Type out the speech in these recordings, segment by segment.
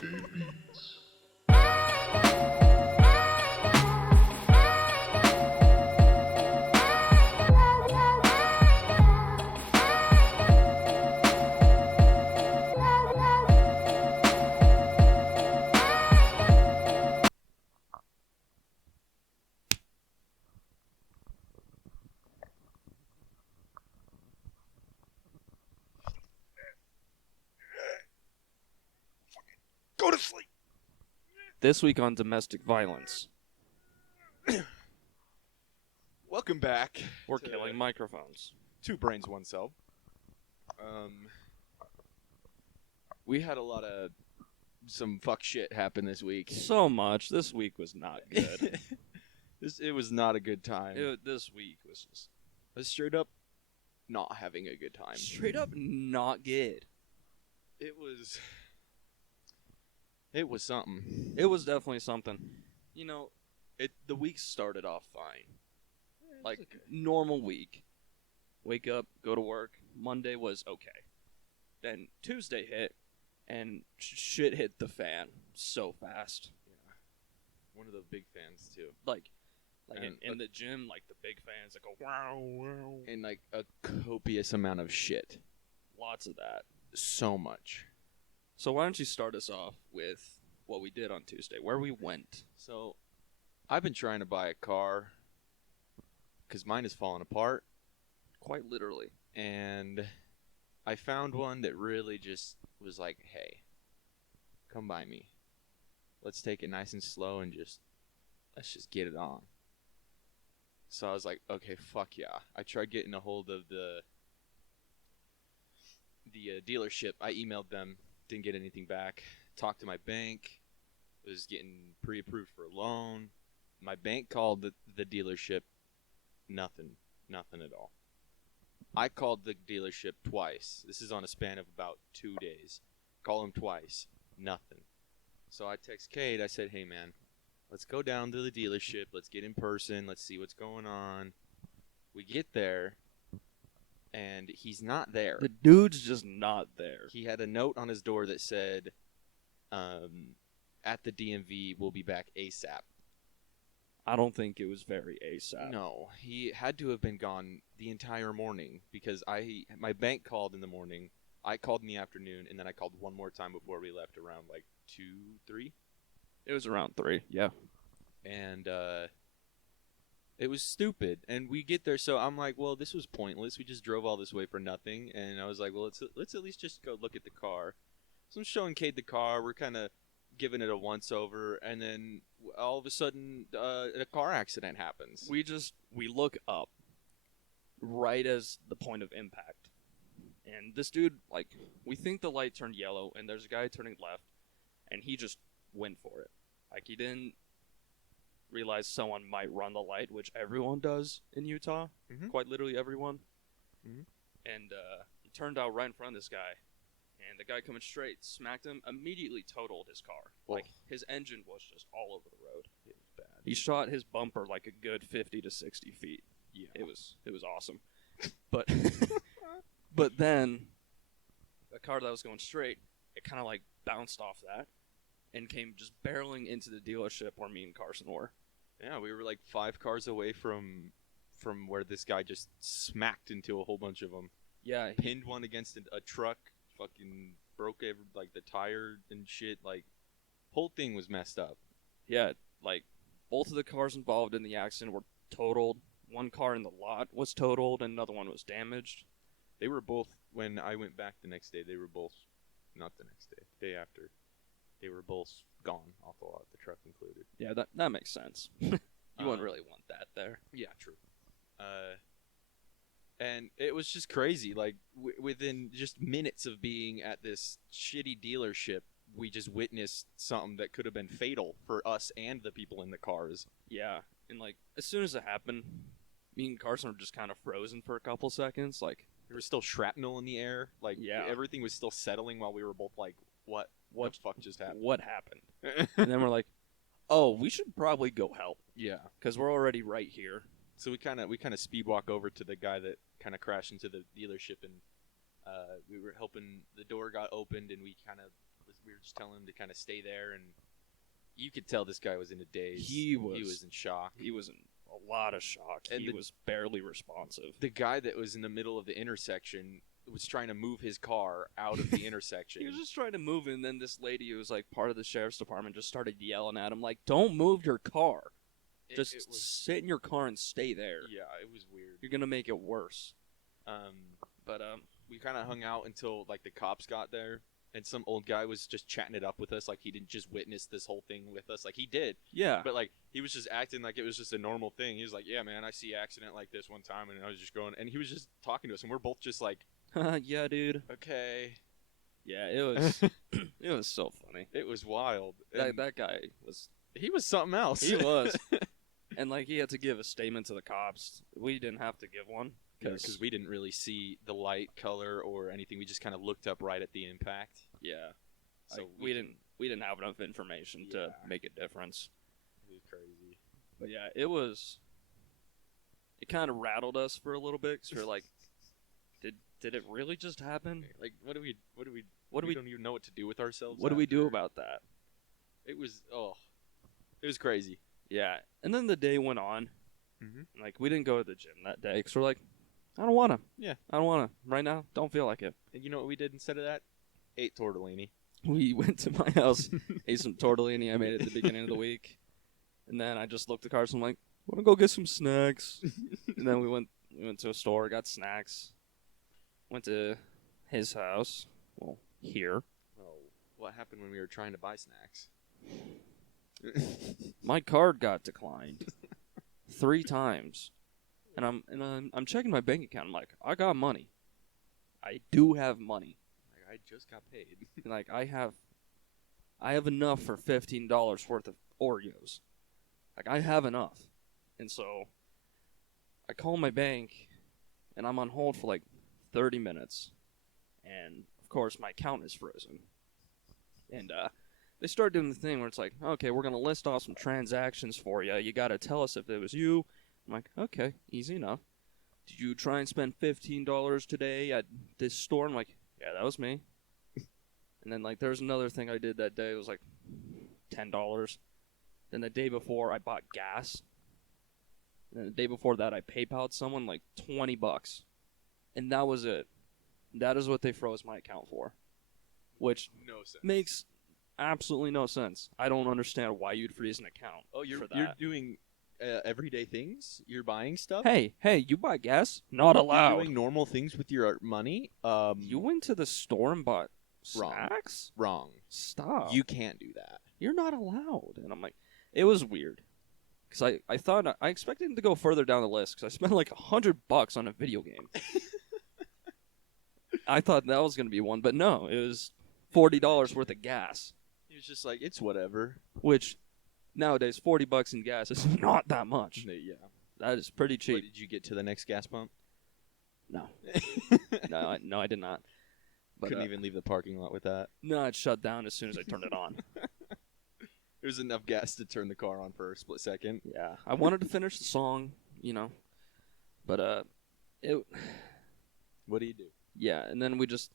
Go to sleep. This week on domestic violence, Welcome back. we're to killing microphones. Two Brains, One Cell. We had a lot of some fuck shit happen this week. So much. This week was not good. It was not a good time. This week was just I was straight up not having a good time. straight up not good. It was something. It was definitely something. You know, the week started off fine. Like, normal week. Wake up, go to work. Monday was okay. Then Tuesday hit, and shit hit the fan so fast. Yeah. One of the big fans, too. Like And in the gym, like, the big fans that go, wow, wow. And, like, a copious amount of shit. Lots of that. So much. So why don't you start us off with what we did on Tuesday, where we went. So, I've been trying to buy a car because mine is falling apart. Quite literally. And I found one that really just was like, hey, come by me. Let's take it nice and slow and let's just get it on. So I was like, okay, fuck yeah. I tried getting a hold of the dealership. I emailed them, didn't get anything back. Talked to my bank, was getting pre-approved for a loan. My bank called the dealership, nothing at all. I called the dealership twice. This is on a span of about 2 days. Call them twice. Nothing. So I text Kate. I said, hey, man, let's go down to the dealership. Let's get in person. Let's see what's going on. We get there, and he's not there. The dude's just not there. He had a note on his door that said, at the DMV, we'll be back ASAP. I don't think it was very ASAP. No, he had to have been gone the entire morning because my bank called in the morning, I called in the afternoon, and then I called one more time before we left around like 2, 3. It was around 3, yeah. And it was stupid. And we get there, so I'm like, well, this was pointless. We just drove all this way for nothing. And I was like, well, let's at least just go look at the car. So I'm showing Kate the car. We're kind of giving it a once-over, and then all of a sudden, a car accident happens. We look up right as the point of impact. And this dude, like, we think the light turned yellow, and there's a guy turning left, and he just went for it. Like, he didn't realize someone might run the light, which everyone does in Utah. Mm-hmm. Quite literally everyone. Mm-hmm. And he turned out right in front of this guy. And the guy coming straight smacked him, immediately totaled his car. Oh. Like, his engine was just all over the road. It was bad. He shot his bumper like a good 50 to 60 feet. Yeah. It was awesome. But but then the car that was going straight, it kind of like bounced off that and came just barreling into the dealership where me and Carson were. Yeah, we were like 5 cars away from where this guy just smacked into a whole bunch of them. Yeah, Pinned one against a truck, fucking broke like the tire and shit. Like, whole thing was messed up. yeah, like both of the cars involved in the accident were totaled. One car in the lot was totaled, and another one was damaged. They were both, when I went back the next day, they were both, not the next day, day after, they were both gone off the lot, the truck included. Yeah, that makes sense. You wouldn't really want that there. Yeah, true. And it was just crazy. Like, within just minutes of being at this shitty dealership, we just witnessed something that could have been fatal for us and the people in the cars. Yeah, and like as soon as it happened, me and Carson were just kind of frozen for a couple seconds. Like, There was still shrapnel in the air. Like, Yeah. everything was still settling while we were both like, what the fuck just happened? what happened? And then we're like, oh, we should probably go help Yeah. because we're already right here. So we kind of speed walk over to the guy that kind of crashed into the dealership, and we were helping. The door got opened, and we were were just telling him to kind of stay there, and you could tell this guy was in a daze. He He was- was in shock. He was in a lot of shock. And He the- was barely responsive. The guy that was in the middle of the intersection was trying to move his car out of the intersection. He was just trying to move, and then this lady who was like part of the sheriff's department just started yelling at him, like, "Don't move your car. Just it was, sit in your car and stay there. yeah, it was weird. You're gonna make it worse." But we kind of hung out until like the cops got there, and some old guy was just chatting it up with us, like he didn't just witness this whole thing with us, like he did, Yeah, but like he was just acting like it was just a normal thing. He was like, "Yeah, man, I see accident like this one time," and I was just going, and he was just talking to us, and we're both just like, yeah, dude. "Okay." Yeah, it was it was so funny. It was wild. That And that guy was he was something else. he was, and like he had to give a statement to the cops. We didn't have to give one because we didn't really see the light, color, or anything. We just kind of looked up right at the impact. yeah, So like, we didn't have enough information to Yeah. make a difference. It was crazy. But yeah, it kind of rattled us for a little bit because we're like, did it really just happen? Like, what do we What do we don't even know what to do with ourselves. what do we do after. about that? It was it was crazy. Yeah, and then the day went on. Mhm. and, like we didn't go to the gym that day because we're like, I don't wanna. Yeah. I don't wanna right now. Don't feel like it. And you know what we did instead of that? Ate tortellini. We went to my house, ate some tortellini I made at the beginning of the week, and then I just looked at Carson like, wanna go get some snacks? And then we went to a store, got snacks, went to his house. Well, here. Oh, what happened when we were trying to buy snacks? My card got declined 3 times, and I'm checking my bank account. I'm like, I got money. I do have money. Like, I just got paid. Like I have enough for $15 worth of Oreos. Like I have enough, and so I call my bank, and I'm on hold for like 30 minutes, and of course my account is frozen, and they start doing the thing where it's like, okay, we're gonna list off some transactions for you. You gotta tell us if it was you. I'm like, okay, easy enough. Did you try and spend $15 today at this store? I'm like, yeah, that was me. And then like there's another thing I did that day. It was like $10. Then the day before I bought gas. And then the day before that I PayPal'd someone like $20. And that was it. That is what they froze my account for. Which No sense. makes absolutely no sense. I don't understand why you'd freeze an account. Oh, for that. you're doing everyday things. You're buying stuff. Hey, you buy gas? Not You're allowed. doing normal things with your money. You went to the store and bought Wrong. snacks? wrong. Stop. You can't do that. You're not allowed. And I'm like, it was weird. Because I thought, I expected him to go further down the list because I spent like $100 on a video game. I thought that was going to be one, but no, it was $40 worth of gas, He was just like, it's whatever. which nowadays $40 in gas is not that much. Yeah. That is pretty Wait, cheap. did you get to the next gas pump? No, no, I did not. But Couldn't even leave the parking lot with that. no, it shut down as soon as I turned it on. There was enough gas to turn the car on for a split second. Yeah, I wanted to finish the song, but it. What do you do? Yeah, and then we just,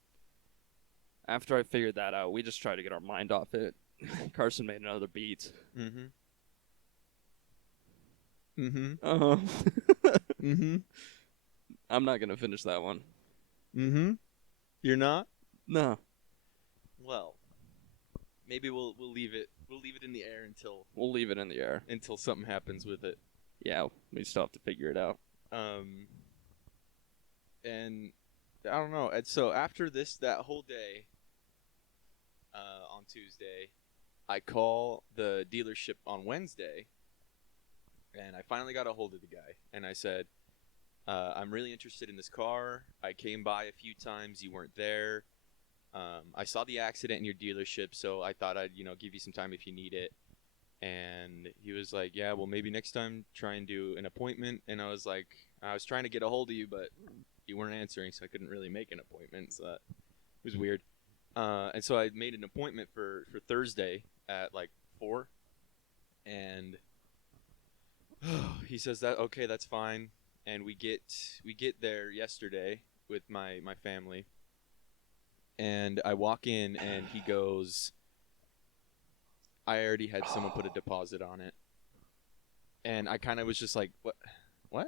after I figured that out, we just tried to get our mind off it. Carson made another beat. Mm-hmm. Mm-hmm. Uh-huh. Mm-hmm. I'm not gonna finish that one. Mm-hmm. You're not? No, Well, maybe we'll leave it. We'll leave it in the air we'll leave it in the air. until something happens with it. Yeah, we still have to figure it out. And I don't know. And so after that whole day, on Tuesday, I call the dealership on Wednesday, and I finally got a hold of the guy, and I said, I'm really interested in this car. I came by a few times. You weren't there. I saw the accident in your dealership, so I thought I'd, give you some time if you need it. And he was like, yeah, well, maybe next time try and do an appointment. And I was like, I was trying to get a hold of you, but you weren't answering, so I couldn't really make an appointment. So that was weird. And so I made an appointment for Thursday at like 4. And he says that, okay, that's fine. And we get there yesterday with my family. And I walk in, and he goes, I already had someone put a deposit on it. And I kind of was just like, what?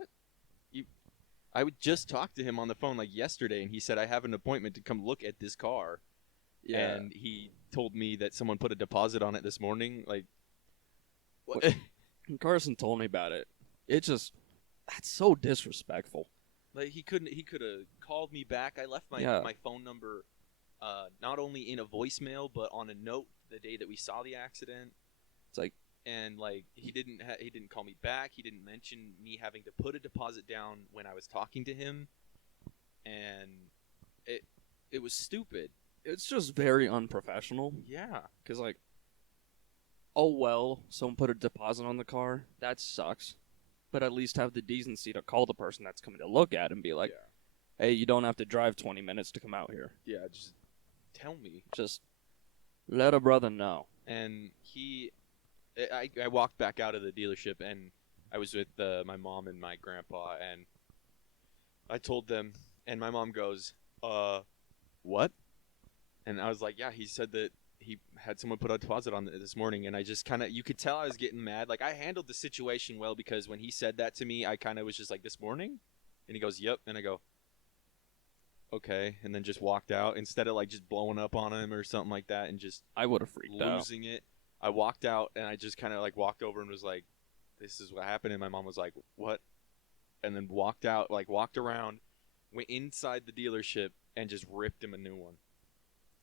I would just talk to him on the phone like yesterday, and he said, I have an appointment to come look at this car. Yeah. And he told me that someone put a deposit on it this morning. Like, what? When Carson told me about it, that's so disrespectful. Like, he could have called me back. I left my phone number not only in a voicemail, but on a note the day that we saw the accident. It's like, and like he didn't call me back. He didn't mention me having to put a deposit down when I was talking to him, and it was stupid. it's just very unprofessional. Yeah, Because, like, oh, well, someone put a deposit on the car. That sucks. But at least have the decency to call the person that's coming to look at it and be like, hey, you don't have to drive 20 minutes to come out here. yeah. Just tell me. Just let a brother know. And I walked back out of the dealership, and I was with my mom and my grandpa, and I told them, and my mom goes, what? And I was like, yeah, he said that he had someone put a deposit on it this morning, and I just kind of, you could tell I was getting mad. Like, I handled the situation well, because when he said that to me, I kind of was just like, this morning? And he goes, yep. And I go, okay, and then just walked out instead of like just blowing up on him or something like that and just I would have freaked out. losing it. I walked out, and I just kind of like walked over and was like, this is what happened. And my mom was like, what? And then walked out, like walked around, went inside the dealership, and just ripped him a new one.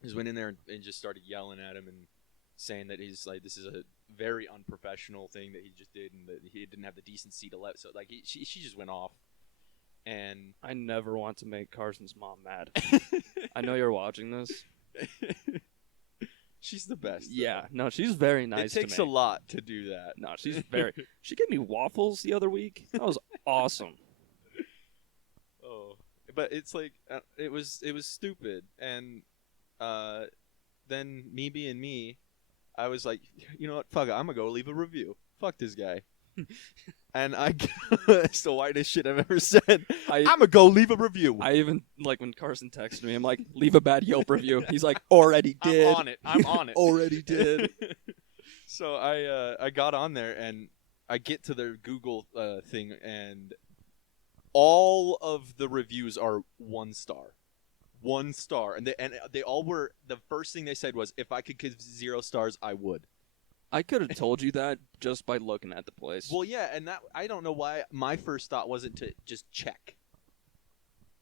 Just went in there and just started yelling at him and saying that he's like, this is a very unprofessional thing that he just did, and that he didn't have the decency to let. So like she just went off. And I never want to make Carson's mom mad. I know you're watching this. She's the best. Yeah, no, she's very nice. It takes to a me. lot to do that. No, she's very. She gave me waffles the other week. That was awesome. Oh, but it's like it was stupid. And then me being me, I was like, you know what? Fuck it. I'm gonna go leave a review. Fuck this guy. And it's the whitest shit I've ever said. I'm gonna go leave a review. I even, like, when Carson texted me, I'm like, leave a bad Yelp review. He's like, already did. I'm on it. Already did. So I got on there, and I get to their Google thing, and all of the reviews are 1 star. 1 star. And they all were, the first thing they said was, if I could give 0 stars, I would. I could have told you that just by looking at the place. Well, yeah, and that I don't know why my first thought wasn't to just check.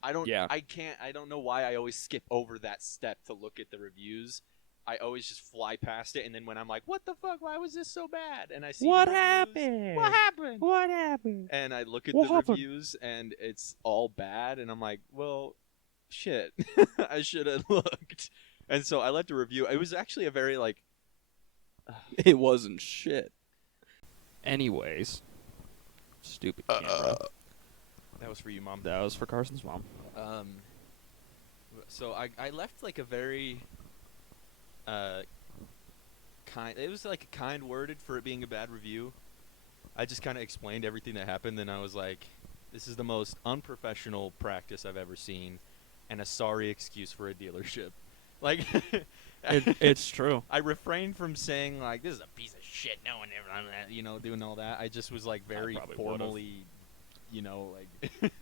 I don't know why I always skip over that step to look at the reviews. I always just fly past it, and then when I'm like, what the fuck, why was this so bad? And I see What the reviews, happened? What happened? What happened? And I look at What the happened? reviews, and it's all bad, and I'm like, well, shit. I should have looked. And so I left a review. It was actually a very, like, It wasn't shit. Anyways, stupid camera. that was for you, Mom. That was for Carson's mom. So I left like a very kind. It was like kind worded for it being a bad review. I just kind of explained everything that happened, and I was like, "This is the most unprofessional practice I've ever seen, and a sorry excuse for a dealership." Like, It's true. I refrained from saying like, "This is a piece of shit." No one ever done that, doing all that. I just was like very probably formally, like.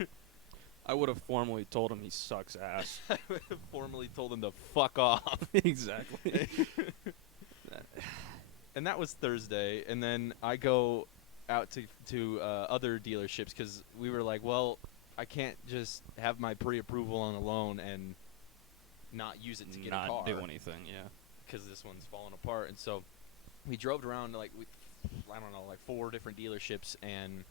I would have formally told him he sucks ass. I would have formally told him to fuck off. Exactly. And that was Thursday, and then I go out to other dealerships because we were like, well, I can't just have my pre-approval on a loan and not use it to get a car. Not do anything, yeah. Because this one's falling apart. And so we drove around like 4 different dealerships, and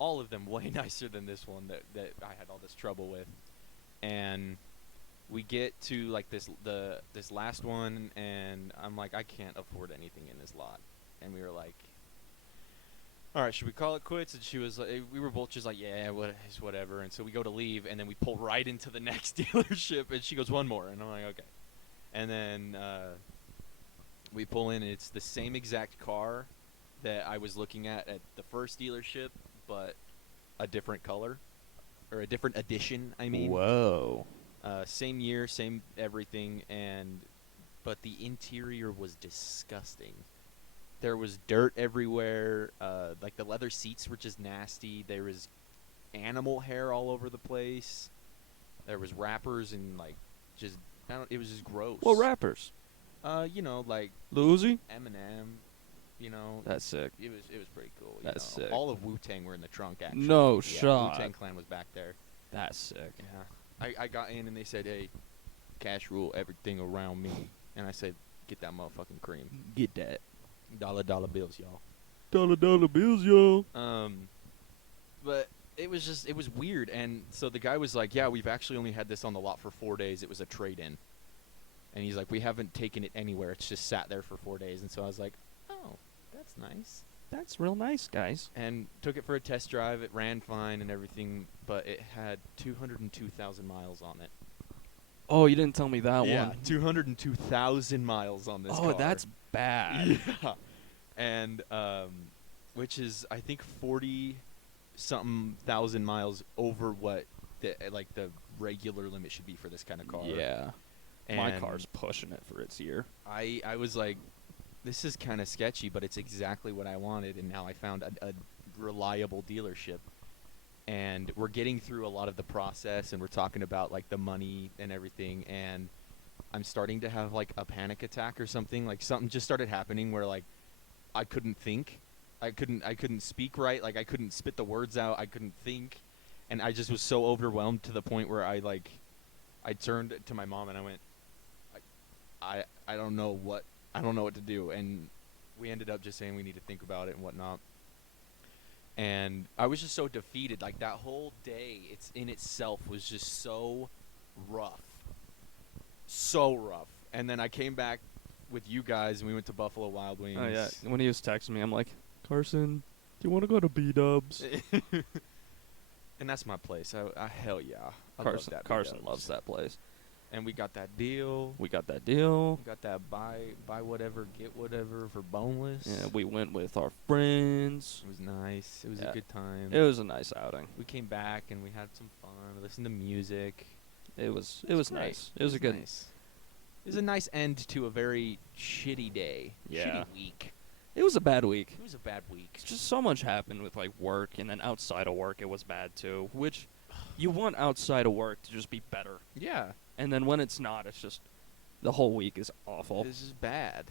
all of them way nicer than this one that I had all this trouble with. And we get to like this last one, and I'm like, I can't afford anything in this lot. And we were like, all right, should we call it quits? And she was like, we were both just like, yeah, it's whatever. And so we go to leave, and then we pull right into the next dealership, and she goes, one more. And I'm like, okay. And then we pull in, and it's the same exact car that I was looking at the first dealership, but a different color, or a different edition, I mean. Whoa. Same year, same everything, and but the interior was disgusting. There was dirt everywhere. Like the leather seats were just nasty. There was animal hair all over the place. There was wrappers and like just it was just gross. What rappers? Like Lil Uzi? Eminem. That's sick. It was pretty cool. That's sick. All of Wu-Tang were in the trunk actually. No Yeah, shot. Wu-Tang Clan was back there. That's sick. Yeah. I got in and they said, "Hey, cash rule everything around me," and I said, "Get that motherfucking cream. Get that. Dollar bills, y'all." Dollar bills, yo. But it was weird, and so the guy was like, "Yeah, we've actually only had this on the lot for 4 days. It was a trade-in," and he's like, "We haven't taken it anywhere. It's just sat there for 4 days." And so I was like, "Oh, that's nice." That's real nice, guys. And took it for a test drive. It ran fine and everything, but it had 202,000 miles on it. Oh, you didn't tell me that Yeah, one. 202,000 miles on this car. Oh, that's bad. Yeah. And which is I think 40-something thousand miles over what the regular limit should be for this kind of car. Yeah. And My car's pushing it for its year. I was like, this is kind of sketchy, but it's exactly what I wanted, and now I found a reliable dealership. And we're getting through a lot of the process, and we're talking about like the money and everything, and I'm starting to have like a panic attack or something. Like something just started happening where like I couldn't think. I couldn't speak right. Like I couldn't spit the words out. I couldn't think. And I just was so overwhelmed to the point where I turned to my mom and I went, I don't know what to do. And we ended up just saying we need to think about it and whatnot. And I was just so defeated. Like that whole day, it's in itself was just so rough. So rough. And then I came back with you guys and we went to Buffalo Wild Wings. Oh, yeah. When he was texting me, I'm like, Carson, do you want to go to B-Dubs? And that's my place. I hell yeah. I love that Carson B-Dubs. loves that place. And we got that deal. We got that deal. We got that buy whatever, get whatever for boneless. Yeah, we went with our friends. It was nice. It was a good time. It was a nice outing. We came back and we had some fun. We listened to music. It was great. nice. It was a good. Nice. It was a nice end to a very shitty day. Yeah. Shitty week. It was a bad week. It was a bad week. It's just so much happened with like work, and then outside of work, it was bad too. Which you want outside of work to just be better, Yeah. and then when it's not, it's just the whole week is awful. This is bad.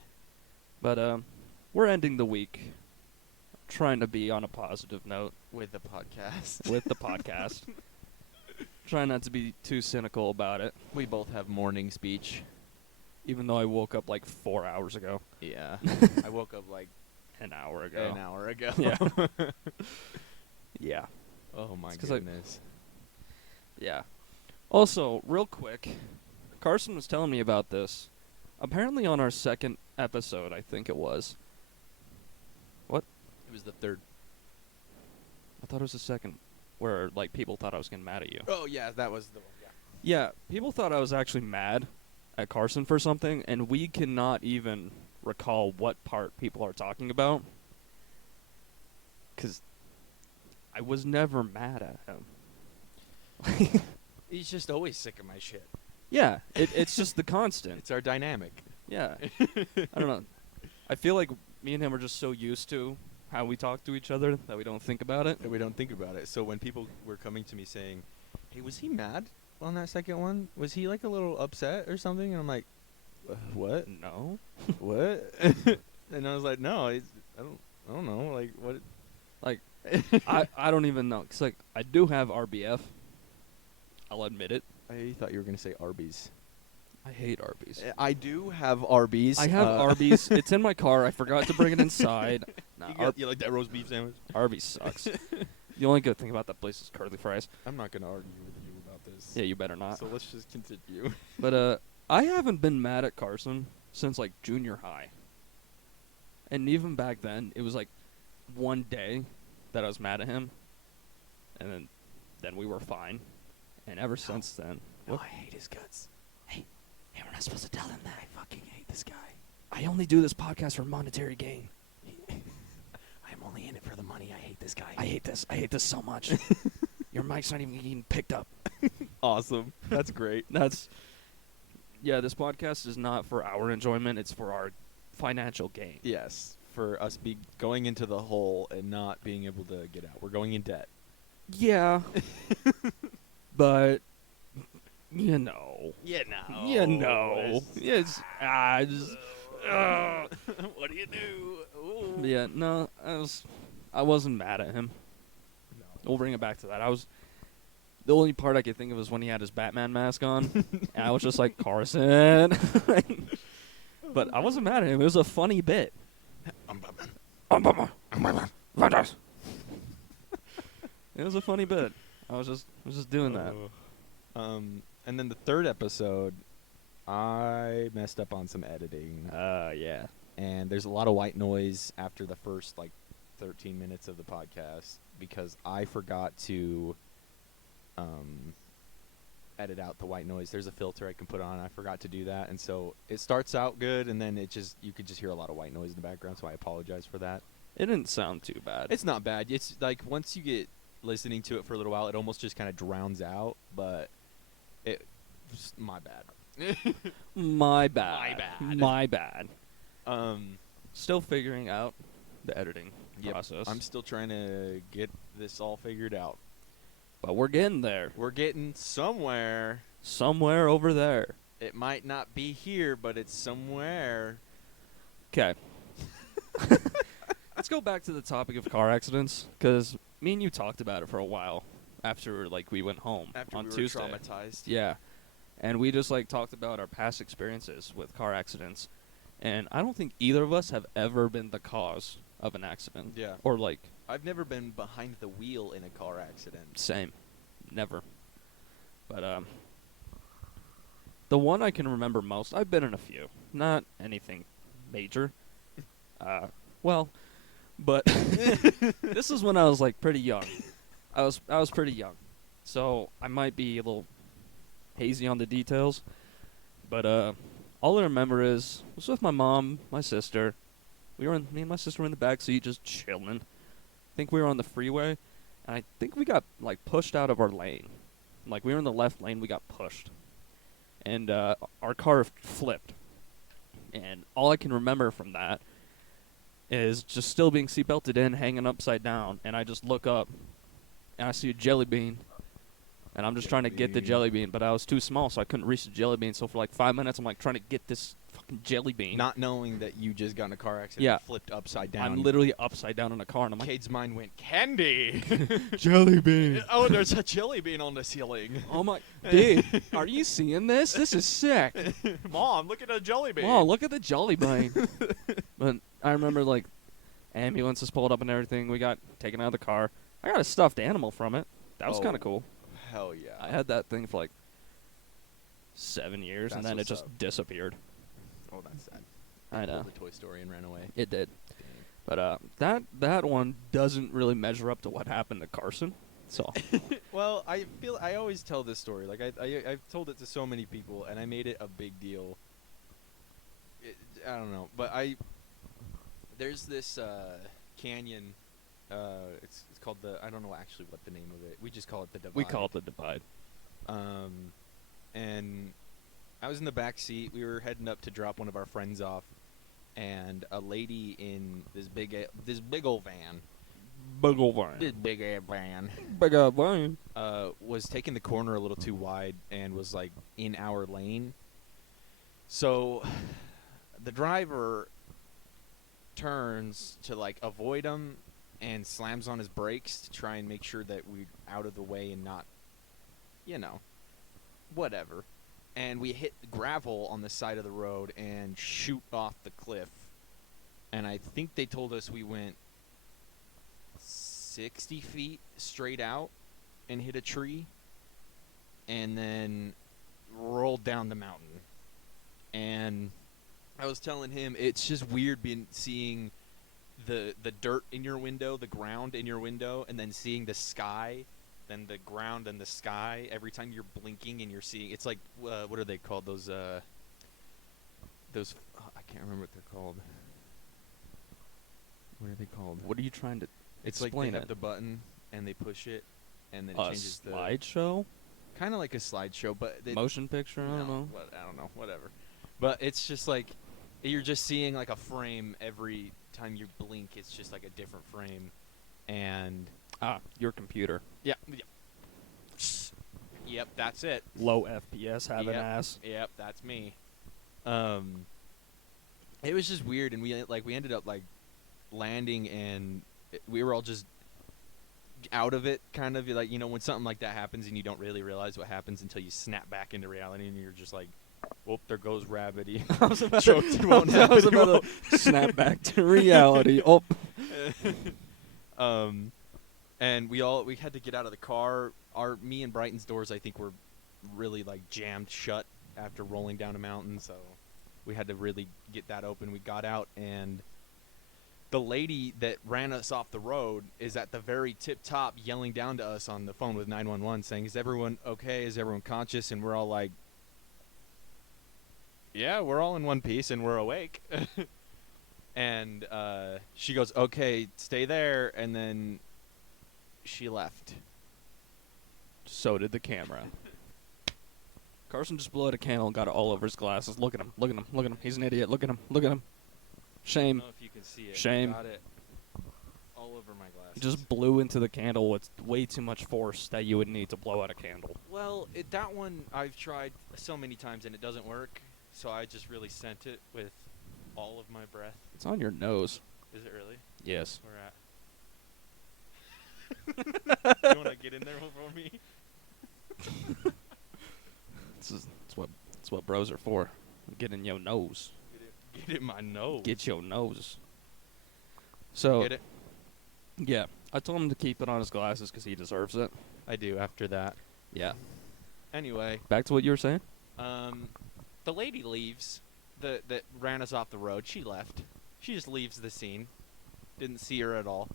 But we're ending the week trying to be on a positive note With the podcast. with the podcast. Trying not to be too cynical about it, We both have morning speech. even though I woke up like 4 hours ago, Yeah. I woke up like an hour ago. an hour ago. Yeah. Yeah. Oh my 'cause goodness. Yeah. Also, real quick, Carson was telling me about this. Apparently on our second episode, I think it was. What? It was the third. I thought it was the second, where like people thought I was getting mad at you. Oh yeah, that was the one. Yeah. Yeah, people thought I was actually mad at Carson for something, and we cannot even recall what part people are talking about. 'Cause I was never mad at him. He's just always sick of my shit. Yeah, it's just the constant. It's our dynamic. Yeah. I don't know. I feel like me and him are just so used to how we talk to each other that we don't think about it. That we don't think about it. So when people were coming to me saying, "Hey, was he mad on that second one? Was he like a little upset or something?" And I'm like, "What? No. What?" And I was like, "No, I don't know. Like what?" Like, I don't even know. 'Cause like, I do have RBF. I'll admit it. I thought you were gonna say Arby's. I hate Arby's. I do have Arby's. I have Arby's. It's in my car. I forgot to bring it inside. Nah, You like that roast beef sandwich? Arby's sucks. The only good thing about that place is curly fries. I'm not gonna argue with you about this. Yeah, you better not. So let's just continue. But I haven't been mad at Carson since like junior high. And even back then, it was like one day that I was mad at him, and then we were fine. And ever since then, I hate his guts. Hey, we're not supposed to tell him that. I fucking hate this guy. I only do this podcast for monetary gain. I'm only in it for the money. I hate this guy. I hate this. I hate this so much. Your mic's not even getting picked up. Awesome. That's great. That's Yeah, this podcast is not for our enjoyment; it's for our financial gain. Yes, for us going into the hole and not being able to get out. We're going in debt. Yeah, but you know, Yeah, no. it's just, what do you do? yeah, no, I wasn't mad at him. No. We'll bring it back to that. The only part I could think of was when he had his Batman mask on, and I was just like, Carson. But I wasn't mad at him. It was a funny bit. It was a funny bit. I was just doing that. And then the third episode, I messed up on some editing. Yeah. And there's a lot of white noise after the first, 13 minutes of the podcast because I forgot to edit out the white noise. There's a filter I can put on. I forgot to do that. And so it starts out good, and then you could just hear a lot of white noise in the background, so I apologize for that. It didn't sound too bad. It's not bad. It's like once you get listening to it for a little while, it almost just kind of drowns out, but my bad. My bad. My bad. Um, Still figuring out the editing process. I'm still trying to get this all figured out. But we're getting there. We're getting somewhere. Somewhere over there. It might not be here, but it's somewhere. Okay. Let's go back to the topic of car accidents, because me and you talked about it for a while after we went home After on we were Tuesday. traumatized. Yeah. And we just talked about our past experiences with car accidents. And I don't think either of us have ever been the cause of an accident. Yeah. Or I've never been behind the wheel in a car accident. same. Never. But the one I can remember most, I've been in a few. Not anything major. But this is when I was pretty young. I was pretty young. So I might be a little hazy on the details. But all I remember is I was with my mom, my sister. Me and my sister were in the back seat just chilling. I think we were on the freeway, and I think we got pushed out of our lane. We were in the left lane, we got pushed. And our car flipped. And all I can remember from that is just still being seatbelted in, hanging upside down, and I just look up, and I see a jelly bean, and I'm just trying to get the jelly bean, but I was too small, so I couldn't reach the jelly bean. So for 5 minutes, I'm trying to get this fucking jelly bean. Not knowing that you just got in a car accident Yeah. and flipped upside down. I'm literally upside down in a car, and I'm like, Cade's mind went, candy! jelly bean. Oh, there's a jelly bean on the ceiling. Oh my, dude, are you seeing this? This is sick. Mom, look at a jelly bean. Oh, look at the jelly bean. But I remember ambulances pulled up and everything. We got taken out of the car. I got a stuffed animal from it. That was kind of cool. Hell yeah. I had that thing for 7 years, and That's then it what's just up. disappeared. Oh, that's sad. I know. Pulled the Toy Story and ran away. It did. Dang. But that one doesn't really measure up to what happened to Carson. So Well, I always tell this story. I've told it to so many people, and I made it a big deal. I don't know, but there's this canyon. It's called I don't know actually what the name of it. We just call it the Divide. we call it the Divide. And I was in the back seat. We were heading up to drop one of our friends off, and a lady in this big old van. Big ol' vine. This big ass van. Big ol' vine. Was taking the corner a little too wide and was in our lane. So the driver turns to avoid him and slams on his brakes to try and make sure that we're out of the way and not, whatever. And we hit gravel on the side of the road and shoot off the cliff. And I think they told us we went 60 feet straight out and hit a tree and then rolled down the mountain. And I was telling him it's just weird seeing the dirt in your window, the ground in your window, and then seeing the sky, then the ground and the sky every time you're blinking and you're seeing. It's what are they called? Those I can't remember what they're called. What are they called? What are you trying to It's explain they have it? the button and they push it, and then it A changes the slideshow? kind of like a slideshow, but Motion picture? I don't know. I don't know, whatever. But it's just like you're just seeing like a frame every time you blink. It's just like a different frame, and Your computer. yeah, yep, that's it. Low FPS having Yep. ass. Yep, that's me. It was just weird, and we ended up like landing, and we were all just out of it, kind of like, you know, when something like that happens and you don't really realize what happens until you snap back into reality, and you're just like, "Whoop, there goes Rabbity." I was about Choked, it won't I was happen, about to snap back to reality. Oh, And we had to get out of the car. Me and Brighton's doors, I think, were really like jammed shut after rolling down a mountain, so we had to really get that open. We got out, and the lady that ran us off the road is at the very tip top yelling down to us on the phone with 911 saying, "Is everyone okay? Is everyone conscious?" And we're all like, "Yeah, we're all in one piece and we're awake." And she goes, "Okay, stay there." And then she left. so did the camera. Carson just blew out a candle and got it all over his glasses. Look at him. Look at him. Look at him. He's an idiot. Look at him. Look at him. I Shame. don't know if you can see it. Shame. I got it all over my glasses. He just blew into the candle with way too much force that you would need to blow out a candle. Well, that one I've tried so many times and it doesn't work, so I just really sent it with all of my breath. It's on your nose. Is it really? Yes. Where at? You want to get in there for me? That's what bros are for. Get in your nose. Get it in my nose. Get your nose. So, Get it? yeah. I told him to keep it on his glasses because he deserves it. I do after that. Yeah. Anyway, Back to what you were saying? the lady leaves. That ran us off the road. She left. She just leaves the scene. Didn't see her at all.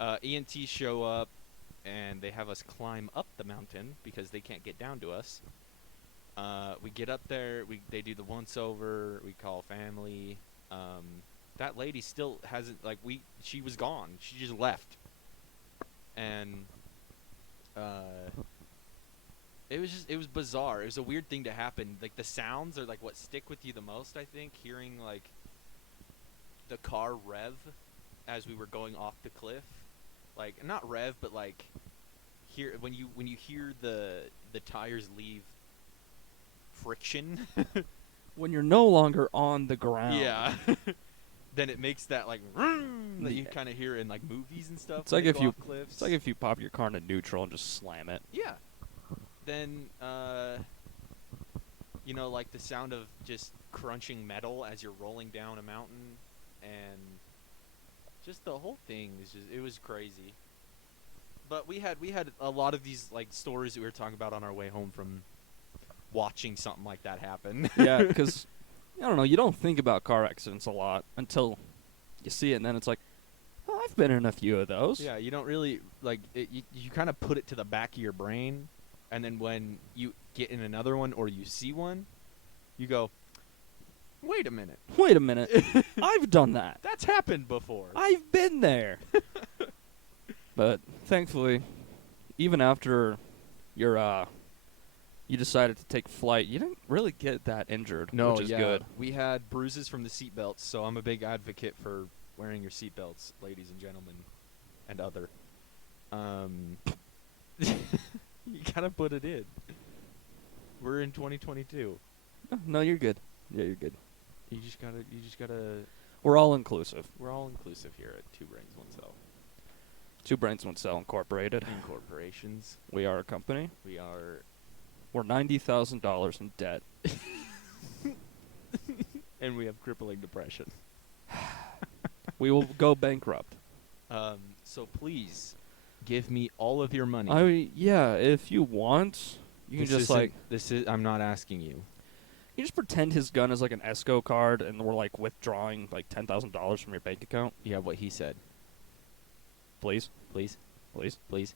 EMT show up, and they have us climb up the mountain because they can't get down to us. We get up there. They do the once over. We call family. That lady still hasn't she was gone. She just left. And it was bizarre. It was a weird thing to happen. Like the sounds are like what stick with you the most, I think. Hearing like the car rev as we were going off the cliff. Like not rev, but like when you hear the tires leave friction. When you're no longer on the ground. Yeah. Then it makes that like vroom that you Yeah. kind of hear in like movies and stuff. It's when like they if go you- off cliffs. It's like if you pop your car into neutral and just slam it. Yeah. Then like the sound of just crunching metal as you're rolling down a mountain, and just the whole thing is it was crazy. But we had a lot of these like stories that we were talking about on our way home from watching something like that happen. Yeah, because, I don't know, you don't think about car accidents a lot until you see it, and then it's like, oh, I've been in a few of those. Yeah, you don't really like it, you kind of put it to the back of your brain, and then when you get in another one or you see one, you go, wait a minute, Wait a minute. I've done that. that's happened before. I've been there. But thankfully, even after you decided to take flight, you didn't really get that injured, which is good. We had bruises from the seatbelts, so I'm a big advocate for wearing your seatbelts, ladies and gentlemen, and other. You gotta put it in. We're in 2022. No, you're good. Yeah, you're good. You just gotta. We're all inclusive. We're all inclusive here at Two Brains One Cell. Two Brains, One Cell Incorporated. Corporations. We are a company. We are, We're $90,000 in debt. and we have crippling depression. We will go bankrupt. So please, give me all of your money. Yeah, if you want, you can just like I'm not asking you. you just pretend his gun is like an ESCO card, and we're like withdrawing like $10,000 from your bank account. Yeah, what he said. Please, Please, please. please.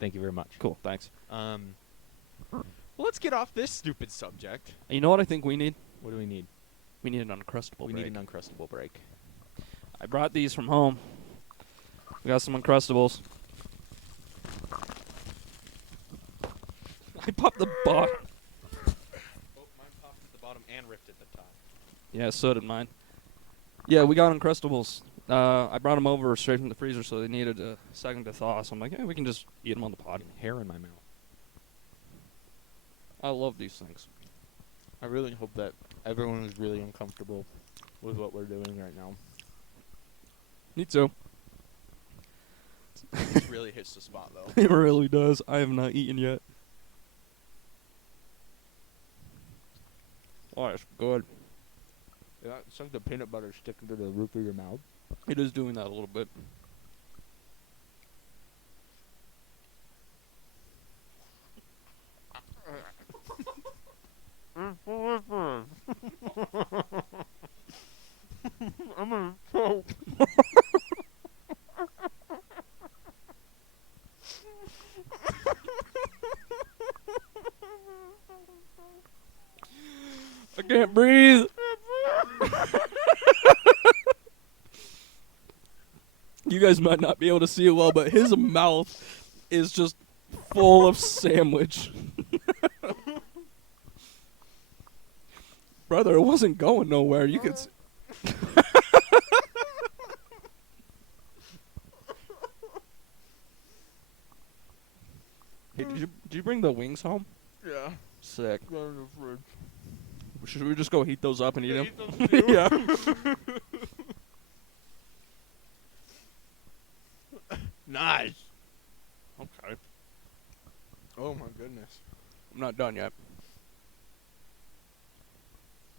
Thank you very much. Cool, thanks. Well, let's get off this stupid subject. And you know what I think we need? What do we need? We need an Uncrustable We break. need an Uncrustable break. I brought these from home. We got some Uncrustables. I popped the bottom. Oh, mine popped at the bottom and ripped at the top. Yeah, so did mine. Yeah, we got Uncrustables. I brought them over straight from the freezer, so they needed a second to thaw. So I'm like, we can just eat them on the pod. Hair in my mouth. I love these things. I really hope that everyone is really uncomfortable with what we're doing right now. Me too. This really hits the spot, though. It really does. I have not eaten yet. Oh, it's good. Yeah, it's like the peanut butter sticking to the roof of your mouth. It is doing that a little bit. I'm gonna choke. I can't breathe. You guys might not be able to see it well, but his mouth is just full of sandwich. Brother, it wasn't going nowhere. You could. Hey, did you bring the wings home? Yeah. Sick. Go in the fridge. Should we just go heat those up and eat them? Eat them too. Yeah. Nice. Okay. Oh my goodness. I'm not done yet.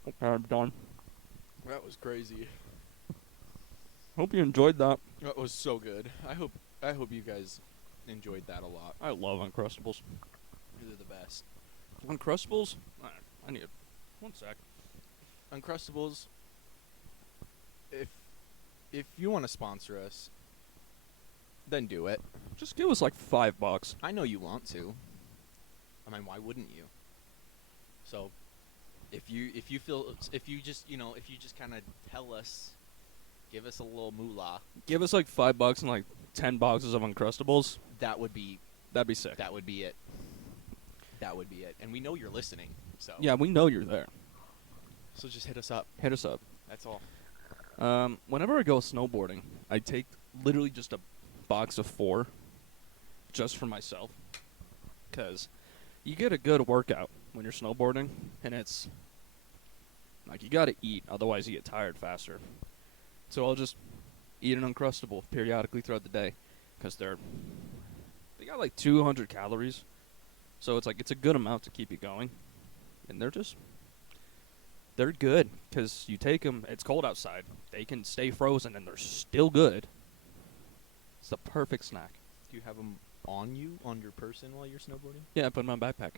Okay, I'm done. That was crazy. Hope you enjoyed that. That was so good. I hope you guys enjoyed that a lot. I love Uncrustables. They're the best. Uncrustables? I need 1 sec. Uncrustables. If you want to sponsor us, then do it. Just give us like $5. I know you want to. I mean, why wouldn't you? So, if you just kind of tell us, give us a little moolah, Give us like $5 and like 10 boxes of Uncrustables. that would be That'd be sick. that would be it. That would be it. And we know you're listening, so Yeah, we know you're there. So just hit us up. Hit us up. That's all. Whenever I go snowboarding, I take literally just a box of 4 just for myself. Because you get a good workout when you're snowboarding, and it's like you gotta eat, otherwise you get tired faster. So I'll just eat an Uncrustable periodically throughout the day, because they got like 200 calories, so it's a good amount to keep you going, and they're good, because you take them, it's cold outside, they can stay frozen and they're still good. It's the perfect snack. Do you have them on you, on your person while you're snowboarding? Yeah, I put them in my backpack.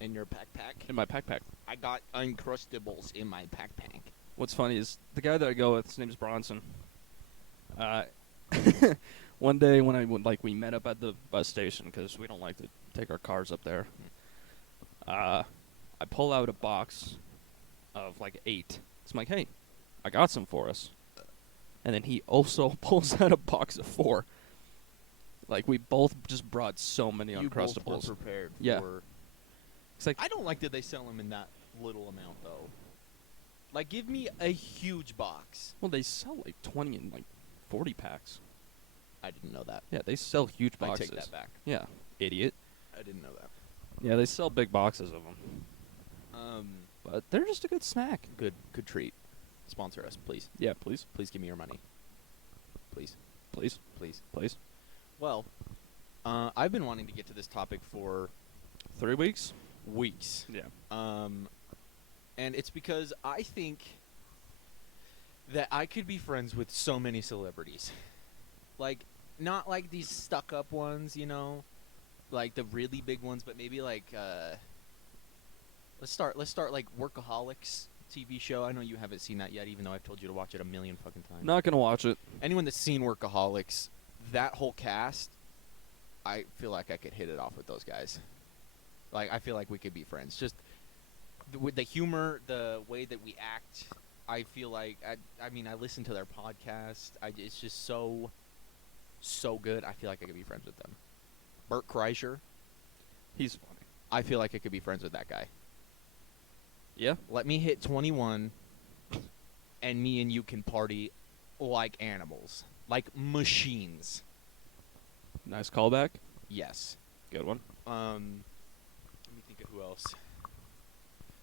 In your backpack? In my backpack. I got Uncrustables in my backpack. What's funny is the guy that I go with, his name's Bronson. One day when we met up at the bus station, because we don't like to take our cars up there. I pull out a box of like 8. So I'm like, hey, I got some for us. And then he also pulls out a box of 4. Like, we both just brought so many You both were Uncrustables. prepared Yeah. for... It's like, I don't like that they sell them in that little amount, though. Like, give me a huge box. well, they sell like 20 and like 40 packs. I didn't know that. Yeah, they sell huge I boxes. take that back. Yeah, idiot. I didn't know that. Yeah, they sell big boxes of them. But they're just a good snack. Good treat. Sponsor us, please. Yeah, please. Please give me your money. Please. Please. Please. Please. Well, I've been wanting to get to this topic for 3 weeks? weeks. Yeah. And it's because I think that I could be friends with so many celebrities. Like, not like these stuck-up ones, you know? Like the really big ones, but maybe like, let's start like Workaholics TV show. I know you haven't seen that yet, even though I've told you to watch it a million fucking times. Not gonna watch it. Anyone that's seen Workaholics, that whole cast, I feel like I could hit it off with those guys. Like, I feel like we could be friends. Just with the humor, the way that we act, I feel like, I mean, I listen to their podcast. It's just so good. I feel like I could be friends with them. Bert Kreischer, He's funny. I feel like I could be friends with that guy. Yeah. Let me hit 21, and me and you can party like animals, like machines. Nice callback. Yes. Good one. Let me think of who else.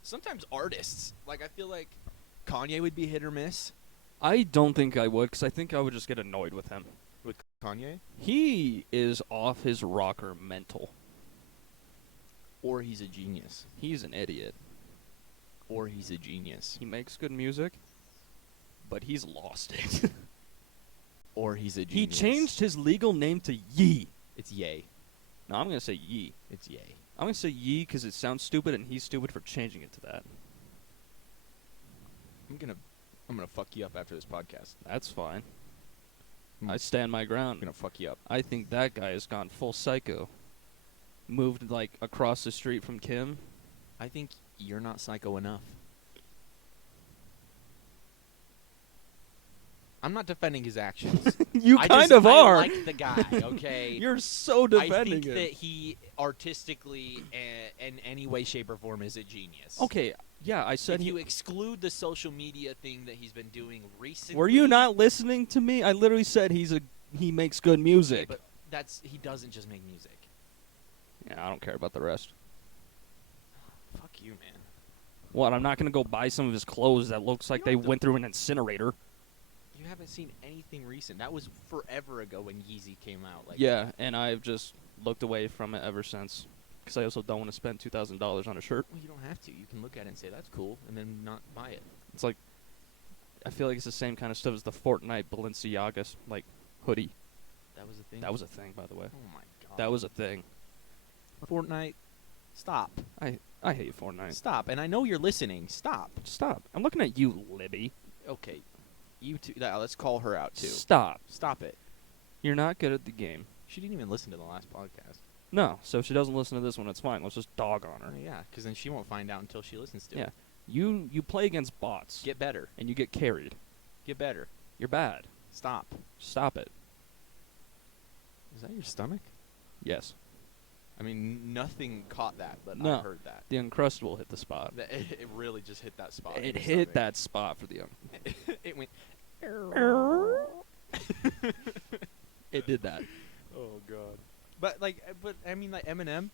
Sometimes artists, like I feel like Kanye would be hit or miss I don't think I would, because I think I would just get annoyed with him. with Kanye, He is off his rocker mental. or he's a genius, He's an idiot. or he's a genius, He makes good music, but he's lost it. or he's a He genius. changed his legal name to Yee. It's Ye. No, I'm going to say Yee. It's Ye. I'm going to say Yee because it sounds stupid, and he's stupid for changing it to that. I'm gonna fuck you up after this podcast. That's fine. Hmm. I stand my I'm ground. gonna fuck you up. I think that guy has gone full psycho. Moved, like, across the street from Kim. I think you're not psycho enough. I'm not defending his actions. You I kind just- of are. I like the guy, okay? You're so I defending think him. that he artistically, in any way, shape, or form, is a genius. Okay, yeah, I said If he. you exclude the social media thing that he's been doing recently, Were you not listening to me? I literally said he makes good music. But he doesn't just make music. Yeah, I don't care about the rest. Fuck you, man. What? I'm not gonna go buy some of his clothes that looks like You they don't have to- went through an incinerator. You haven't seen anything recent. That was forever ago when Yeezy came out. Like, Yeah, and I've just looked away from it ever since. Because I also don't want to spend $2,000 on a shirt. well, you don't have to. You can look at it and say that's cool, and then not buy it. It's like, I feel like it's the same kind of stuff as the Fortnite Balenciaga like hoodie. That was a thing. That was a thing, by the way. Oh my god. That was a thing. Fortnite. Stop. I hate Fortnite. Stop. And I know you're listening. Stop. Stop. I'm looking at you, Libby. Okay. You two. Let's call her out too. Stop. Stop it. You're not good at the game. She didn't even listen to the last podcast. No, so if she doesn't listen to this one, it's fine. Let's just dog on her. Oh, yeah, because then she won't find out until she listens to Yeah. it. You play against bots. Get better. and you get carried. Get better. You're bad. Stop. Stop it. Is that your stomach? Yes. I mean, nothing caught that, but No. I heard that. The Uncrustable hit the spot. It really just hit that spot. in It the hit stomach. that spot for the It went. It did that. Oh god. But I mean, like Eminem.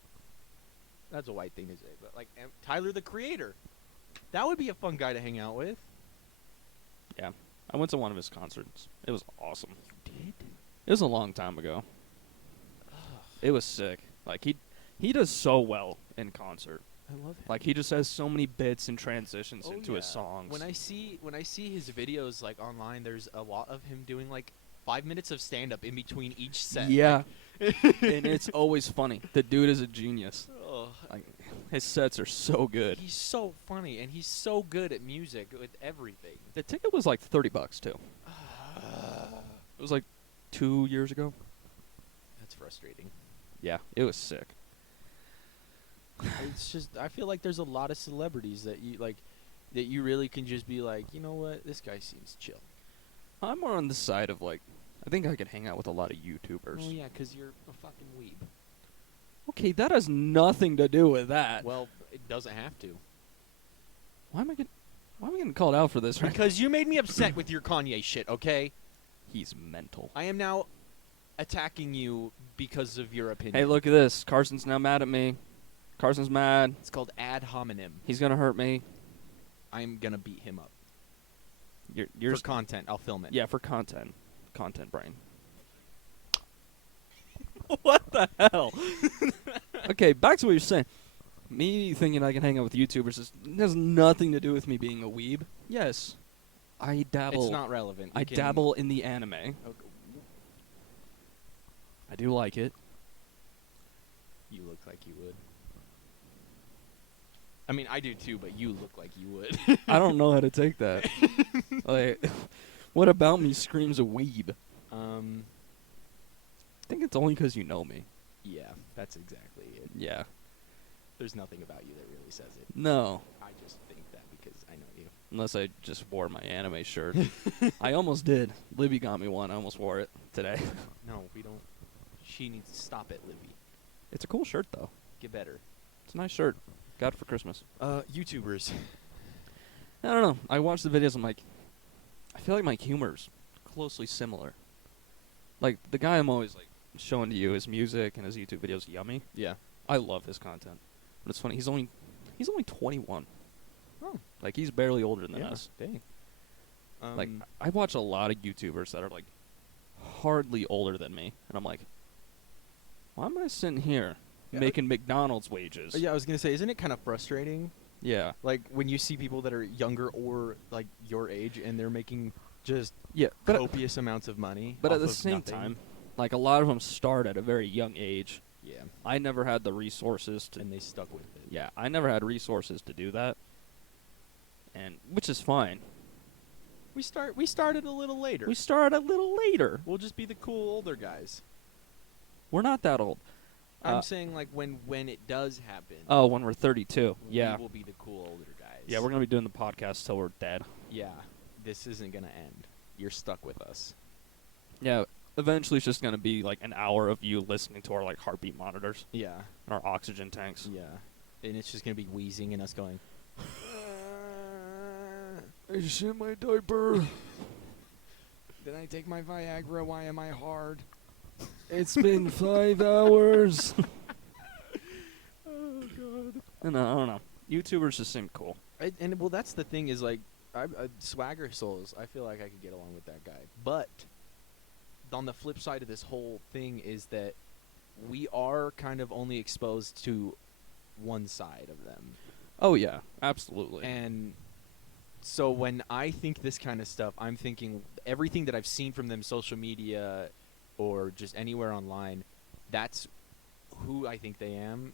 That's a white thing to say, but like Tyler the Creator, that would be a fun guy to hang out with. Yeah. I went to one of his concerts. It was awesome. You did? It was a long time ago. It was sick. Like he does so well in concert. I love him. Like he just has so many bits and transitions Oh, into his yeah. songs. When I see his videos like online, there's a lot of him doing like 5 minutes of stand up in between each set. Yeah. And it's always funny. The dude is a genius. Oh, Like his sets are so good. he's so funny and he's so good at music with everything. The ticket was like $30 too. It was like 2 years ago. That's frustrating. Yeah, it was sick. It's just I feel like there's a lot of celebrities that you really can just be like, you know what, this guy seems chill. I'm more on the side of like, I think I could hang out with a lot of YouTubers. Oh yeah, 'cause you're a fucking weeb. Okay, that has nothing to do with that. Well, it doesn't have to. Why am I getting called out for this? Right? Because you made me upset with your Kanye shit. Okay, He's mental. I am now attacking you because of your opinion. Hey, look at this. Carson's now mad at me. Carson's mad. It's called ad hominem. He's gonna hurt me. I'm gonna beat him up. You're For content, I'll film it. yeah, for content. Content brain. What the hell? Okay, back to what you're saying. Me thinking I can hang out with YouTubers has nothing to do with me being a weeb. Yes, I dabble. It's not relevant. I dabble in the anime. Okay. I do like it. You look like you would. I mean, I do too, but you look like you would. I don't know how to take that. Like, what about me screams a weeb? I think it's only because you know me. Yeah, that's exactly it. Yeah. There's nothing about you that really says it. No. I just think that because I know you. Unless I just wore my anime shirt. I almost did. Libby got me one. I almost wore it today. No, we don't. She needs to stop it, Libby. It's a cool shirt, though. Get better. It's a nice shirt. Got it for Christmas. YouTubers. I don't know. I watch the videos. I'm like, I feel like my humor's closely similar. Like the guy I'm always like showing to you his music and his YouTube videos. Yummy. Yeah. I love his content. But it's funny. He's only 21. Oh. Like he's barely older than Yeah. us. Dang. Like I watch a lot of YouTubers that are like hardly older than me, and I'm like, why am I sitting here Yeah. making McDonald's wages? yeah, I was gonna say, isn't it kind of frustrating? Yeah. Like when you see people that are younger or like your age, and they're making just Yeah. But copious amounts of money. But at off the of same nothing. time, like a lot of them start at a very young age. yeah, I never had the resources to. and they stuck with it. Yeah, I never had resources to do that, and which is fine. We started a little later. We started a little later. We'll just be the cool older guys. We're not that old. I'm saying like when it does happen. Oh, when we're 32. Yeah. we will be the cool older guys. Yeah, we're gonna be doing the podcast till we're dead. Yeah, this isn't gonna end. You're stuck with us. Yeah. Eventually, it's just gonna be like an hour of you listening to our like heartbeat monitors Yeah, and our oxygen tanks. yeah, and it's just gonna be wheezing and us going. I shit my diaper. Did I take my Viagra? Why am I hard? It's been 5 hours. Oh god. And I don't know. YouTubers just seem cool. And well, that's the thing is like, Swagger Souls. I feel like I could get along with that guy. But on the flip side of this whole thing is that we are kind of only exposed to one side of them, Oh yeah, absolutely. and so when I think this kind of stuff, I'm thinking everything that I've seen from them, social media, or just anywhere online. That's who I think they am.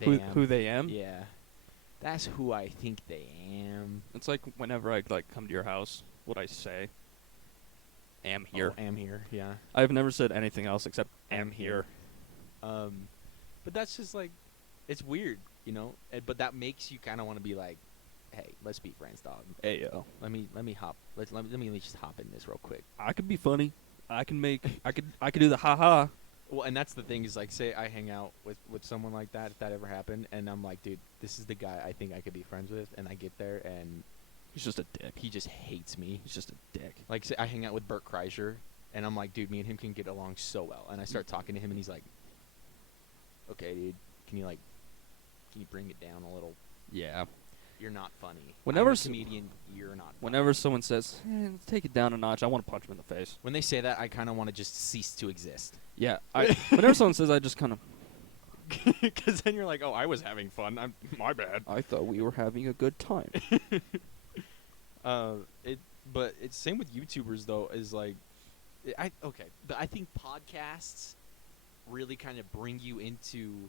Who they am? Yeah, that's who I think they am. It's like whenever I like come to your house, what I say. Am here. Oh, am here. Yeah. I've never said anything else except am here. But that's just like, it's weird, you know. But that makes you kind of want to be like, hey, let's be friends, dog. Ayo. Let me hop. Let me just hop in this real quick. I could be funny. I can make. I could do the ha. Well, and that's the thing is like, say I hang out with someone like that, if that ever happened, and I'm like, dude, this is the guy I think I could be friends with, and I get there and He's just a dick. he just hates me. He's just a dick. Like, say I hang out with Bert Kreischer, and I'm like, dude, me and him can get along so well, and I start talking to him, and he's like, okay, dude, can you bring it down a little? Yeah. You're not funny. Whenever I'm a s- comedian, you're not funny. Whenever someone says, let's take it down a notch, I want to punch him in the face. When they say that, I kind of want to just cease to exist. Yeah. Whenever someone says, I just kind of. Because then you're like, oh, I was having fun. My bad. I thought we were having a good time. But it's same with YouTubers though. Is like, but I think podcasts really kind of bring you into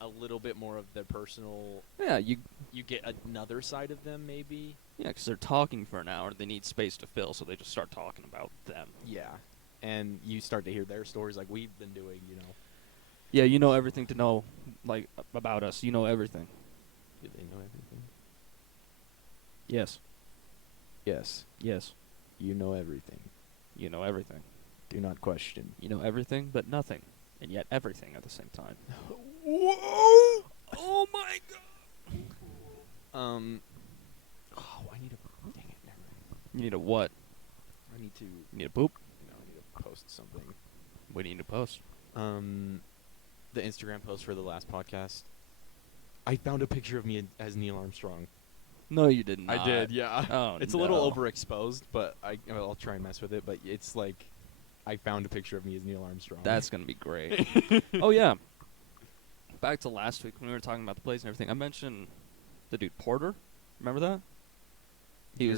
a little bit more of their personal. Yeah, you get another side of them, maybe. Yeah, because they're talking for an hour. They need space to fill, so they just start talking about them. Yeah, and you start to hear their stories like we've been doing. You know. Yeah, you know everything to know, like, about us. You know everything. Do they know everything? Yes. Yes. Yes. You know everything. You know everything. Do not question. You know everything, but nothing. And yet everything at the same time. Whoa! Oh my god! Oh, I need a. Dang it! Never mind. You need a what? I need to. You need a poop? No, I need to post something. What do you need to post? The Instagram post for the last podcast. I found a picture of me as Neil Armstrong. No, you did not. I did, yeah. Oh, It's a little overexposed, but I'll try and mess with it. But it's like, I found a picture of me as Neil Armstrong. That's gonna be great. Oh yeah. Back to last week when we were talking about the plays and everything. I mentioned the dude Porter. Remember that? He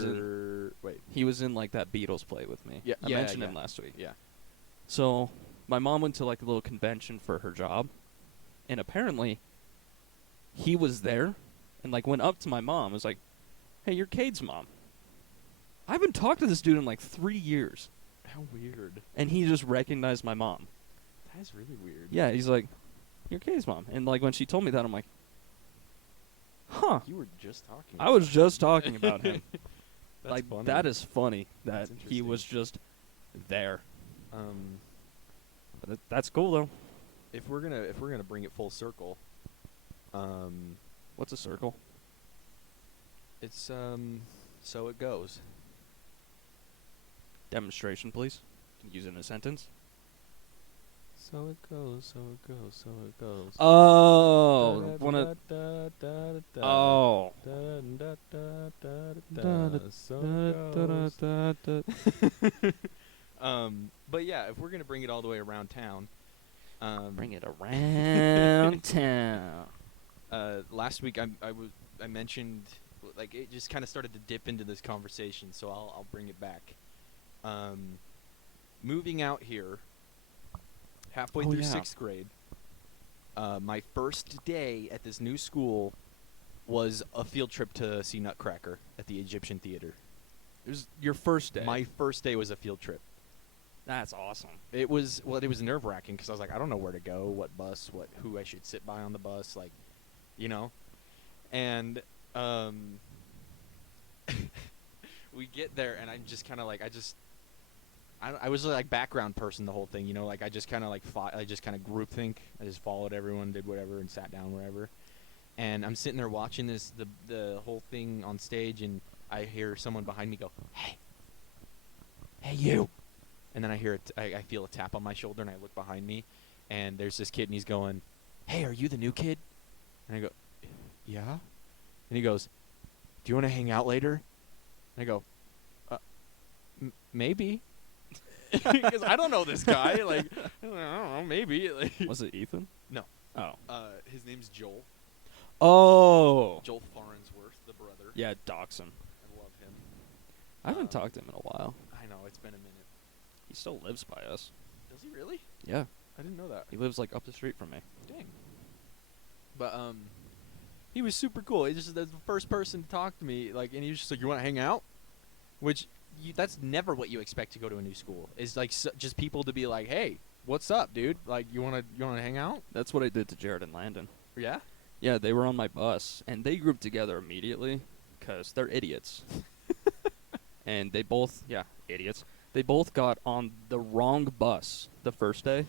was in like that Beatles play with me. Yeah, I yeah, mentioned yeah. him last week. Yeah. So my mom went to like a little convention for her job, and apparently he was there, and like went up to my mom. Was like, "Hey, you're Cade's mom." I haven't talked to this dude in like 3 years, How weird. and he just recognized my mom. That is really weird. Yeah, he's like, "You're Cade's mom," and like when she told me that, I'm like, "Huh." You were just talking. I was just talking about him. That's like funny. that is funny that That's he was interesting. just there. Um, But that's cool though. if we're gonna bring it full circle, What's a circle? It's so it goes. Demonstration, please. Can you use it in a sentence? So it goes, so it goes, so it goes. Oh, one of. Oh. But yeah, if we're gonna bring it all the way around town, Bring it around town. last week I mentioned, like, it just kind of started to dip into this conversation, so I'll bring it back. Moving out here, halfway Oh, through yeah. 6th grade, my first day at this new school was a field trip to see Nutcracker at the Egyptian Theater. It was your first day. My first day was a field trip. That's awesome. It was nerve-wracking because I was like, I don't know where to go, what bus, who I should sit by on the bus, like, you know. And we get there, and I'm just kind of like, I was like background person the whole thing, you know, like I just kind of like I just kind of groupthink. I just followed everyone, did whatever, and sat down wherever. And I'm sitting there watching the whole thing on stage, and I hear someone behind me go, hey you. And then I feel a tap on my shoulder, and I look behind me, and there's this kid, and he's going, hey, are you the new kid? And I go, yeah. And he goes, do you want to hang out later? And I go, maybe. Because I don't know this guy. Like, I don't know, maybe. Like, Was it Ethan? No. Oh. His name's Joel. Oh. Joel Farnsworth, the brother. Yeah, dox him. I love him. I haven't talked to him in a while. I know, it's been a minute. He still lives by us. Does he really? Yeah. I didn't know that. He lives like up the street from me. Dang. But he was super cool. He just the first person to talk to me, like, and he was just like, "You want to hang out?" Which that's never what you expect to go to a new school. Is like just people to be like, "Hey, what's up, dude? Like, you wanna hang out?" That's what I did to Jared and Landon. Yeah. Yeah, they were on my bus, and they grouped together immediately because they're idiots. And they both, idiots. They both got on the wrong bus the first day.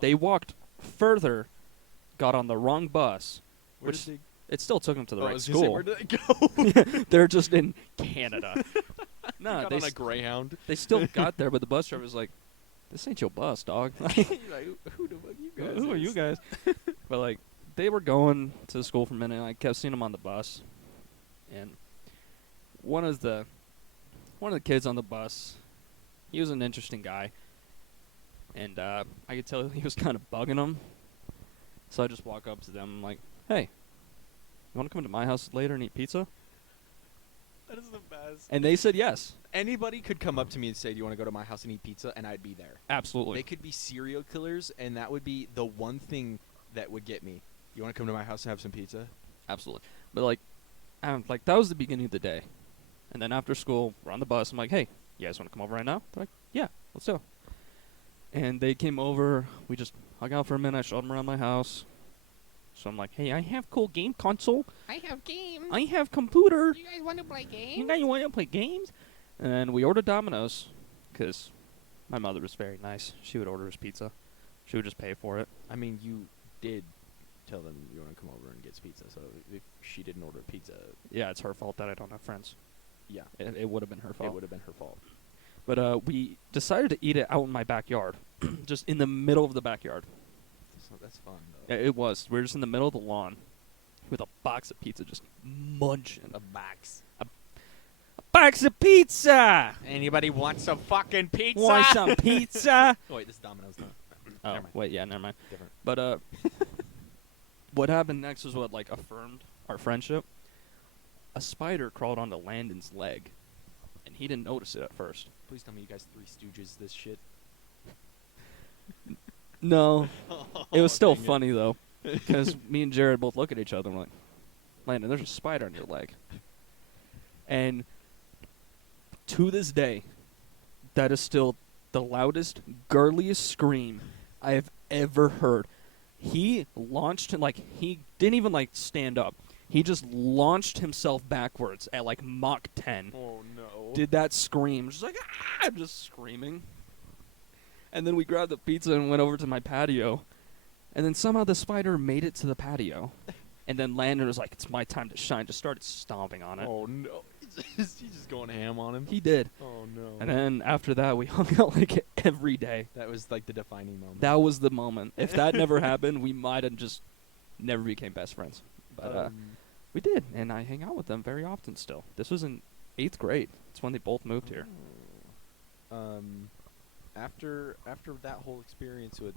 They walked further, got on the wrong bus, Where which did it still took them to the I right was gonna say, school. where did they go? They're just in Canada. No, Got they on a Greyhound. they still got there, but the bus driver was like, "This ain't your bus, dog." You're like, who the fuck you guys? Who are you is?" guys? But like, they were going to school for a minute, and I kept seeing them on the bus. And one of the kids on the bus, he was an interesting guy, and I could tell he was kind of bugging him. So I just walk up to them, I'm like, "Hey, you want to come to my house later and eat pizza?" That is the best. And they said yes, Anybody could come up to me and say, "Do you want to go to my house and eat pizza?" And I'd be there. absolutely. They could be serial killers, and that would be the one thing that would get me. You want to come to my house and have some pizza? Absolutely. But like that was the beginning of the day. And then after school, we're on the bus. I'm like, "Hey, you guys want to come over right now?" They're like, "Yeah, let's go." And they came over. We just hung out for a minute. I showed them around my house. So I'm like, "Hey, I have cool game console. I have games. I have computer. Do you guys want to play games? You guys want to play games?" And then we ordered Domino's because my mother was very nice. She would order us pizza. She would just pay for it. I mean, you did tell them you want to come over and get pizza, so if she didn't order pizza, Yeah, it's her fault that I don't have friends. yeah, It would have been her fault. it would have been her fault. But we decided to eat it out in my backyard, just in the middle of the backyard. So that's fun, though. It was. We were just in the middle of the lawn with a box of pizza, just munching. A box. Box of pizza! Anybody want some fucking pizza? Want some pizza? Oh, wait, this is Domino's not. Oh, Never mind. wait, yeah, never mind. Different. But what happened next was what like affirmed our friendship. A spider crawled onto Landon's leg, and he didn't notice it at first. Please tell me you guys Three Stooges this shit. No, it was still dang it. funny though, because me and Jared both look at each other and we're like, "Landon, there's a spider on your leg." And to this day, that is still the loudest, girliest scream I have ever heard. He launched, like, he didn't even, like, stand up. He just launched himself backwards at, like, Mach 10. Oh, no. Did that scream. Just like, ah! Just screaming. And then we grabbed the pizza and went over to my patio. And then somehow the spider made it to the patio. And then Landon was like, "It's my time to shine." Just started stomping on it. Oh no, he's just going ham on him. He did. Oh no. And then after that, we hung out like every day. That was like the defining moment. That was the moment. If that never happened, we might have just never became best friends. But we did, and I hang out with them very often still. This was in 8th grade. It's when they both moved here. After that whole experience with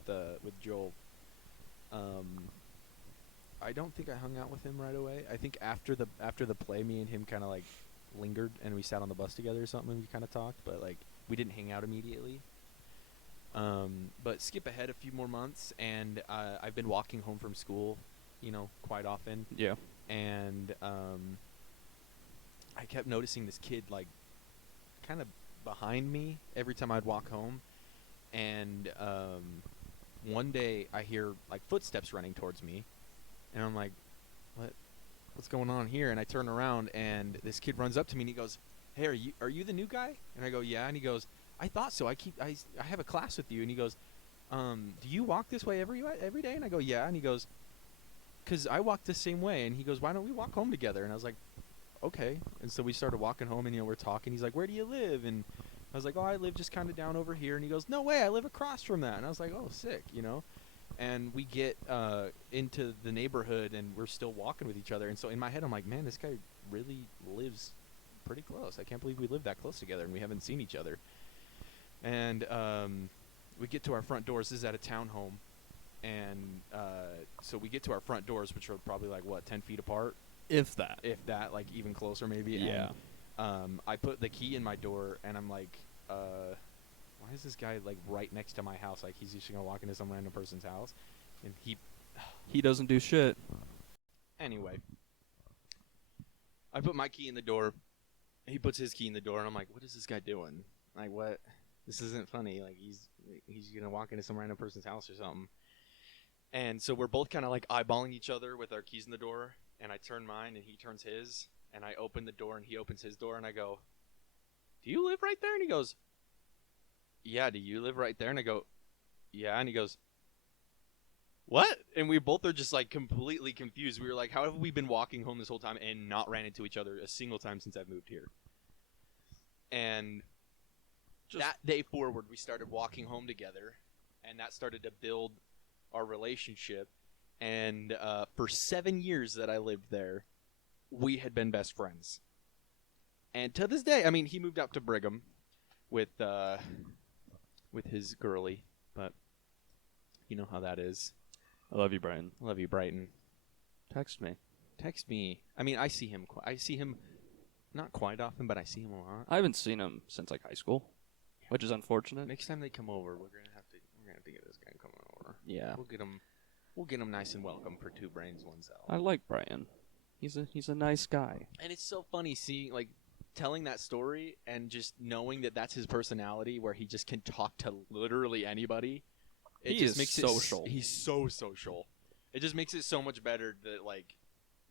Joel, I don't think I hung out with him right away. I think after the play, me and him kind of like lingered, and we sat on the bus together or something, and we kind of talked, but like we didn't hang out immediately. But skip ahead a few more months, and I've been walking home from school, quite often. Yeah. And I kept noticing this kid like kind of behind me every time I'd walk home. And one day I hear like footsteps running towards me, and I'm like, what's going on here? And I turn around, and this kid runs up to me, and he goes, "Hey, are you the new guy?" And I go, "Yeah." And he goes, "I thought so. I have a class with you." And he goes, "Do you walk this way every day?" And I go, "Yeah." And he goes, "'Cause I walk the same way." And he goes, "Why don't we walk home together?" And I was like, "Okay." And so we started walking home, and we're talking. He's like, "Where do you live?" And I was like, "Oh, I live just kind of down over here." And he goes, "No way, I live across from that." And I was like, "Oh, sick," And we get into the neighborhood, and we're still walking with each other. And so in my head, I'm like, man, this guy really lives pretty close. I can't believe we live that close together, and we haven't seen each other. And we get to our front doors. This is at a townhome. And so we get to our front doors, which are probably like, 10 feet apart? If that. If that, like even closer maybe. Yeah. And I put the key in my door, and I'm like, why is this guy like right next to my house? Like he's just gonna walk into some random person's house, and He doesn't do shit. Anyway, I put my key in the door. He puts his key in the door, and I'm like, what is this guy doing? Like, what? This isn't funny. Like he's gonna walk into some random person's house or something. And so we're both kind of like eyeballing each other with our keys in the door, and I turn mine, and he turns his, and I open the door, and he opens his door, and I go, "Do you live right there?" And he goes, "Yeah, do you live right there?" And I go, "Yeah." And he goes, "What?" And we both are just like completely confused. We were like, how have we been walking home this whole time and not ran into each other a single time since I've moved here? And that day forward, we started walking home together, and that started to build our relationship. And for 7 years that I lived there, we had been best friends. And to this day, I mean, he moved out to Brigham with his girly, but you know how that is. I love you, Brian. I love you, Brighton. Text me. Text me. I mean, I see him not quite often, but I see him a lot. I haven't seen him since like high school, which is unfortunate. Next time they come over, we're gonna have to get this guy coming over. Yeah. We'll get him nice and welcome for 2 brains, 1 cell. I like Brian. He's a nice guy. And it's so funny seeing telling that story and just knowing that that's his personality, where he just can talk to literally anybody. It He just is makes social. He's so social. It just makes it so much better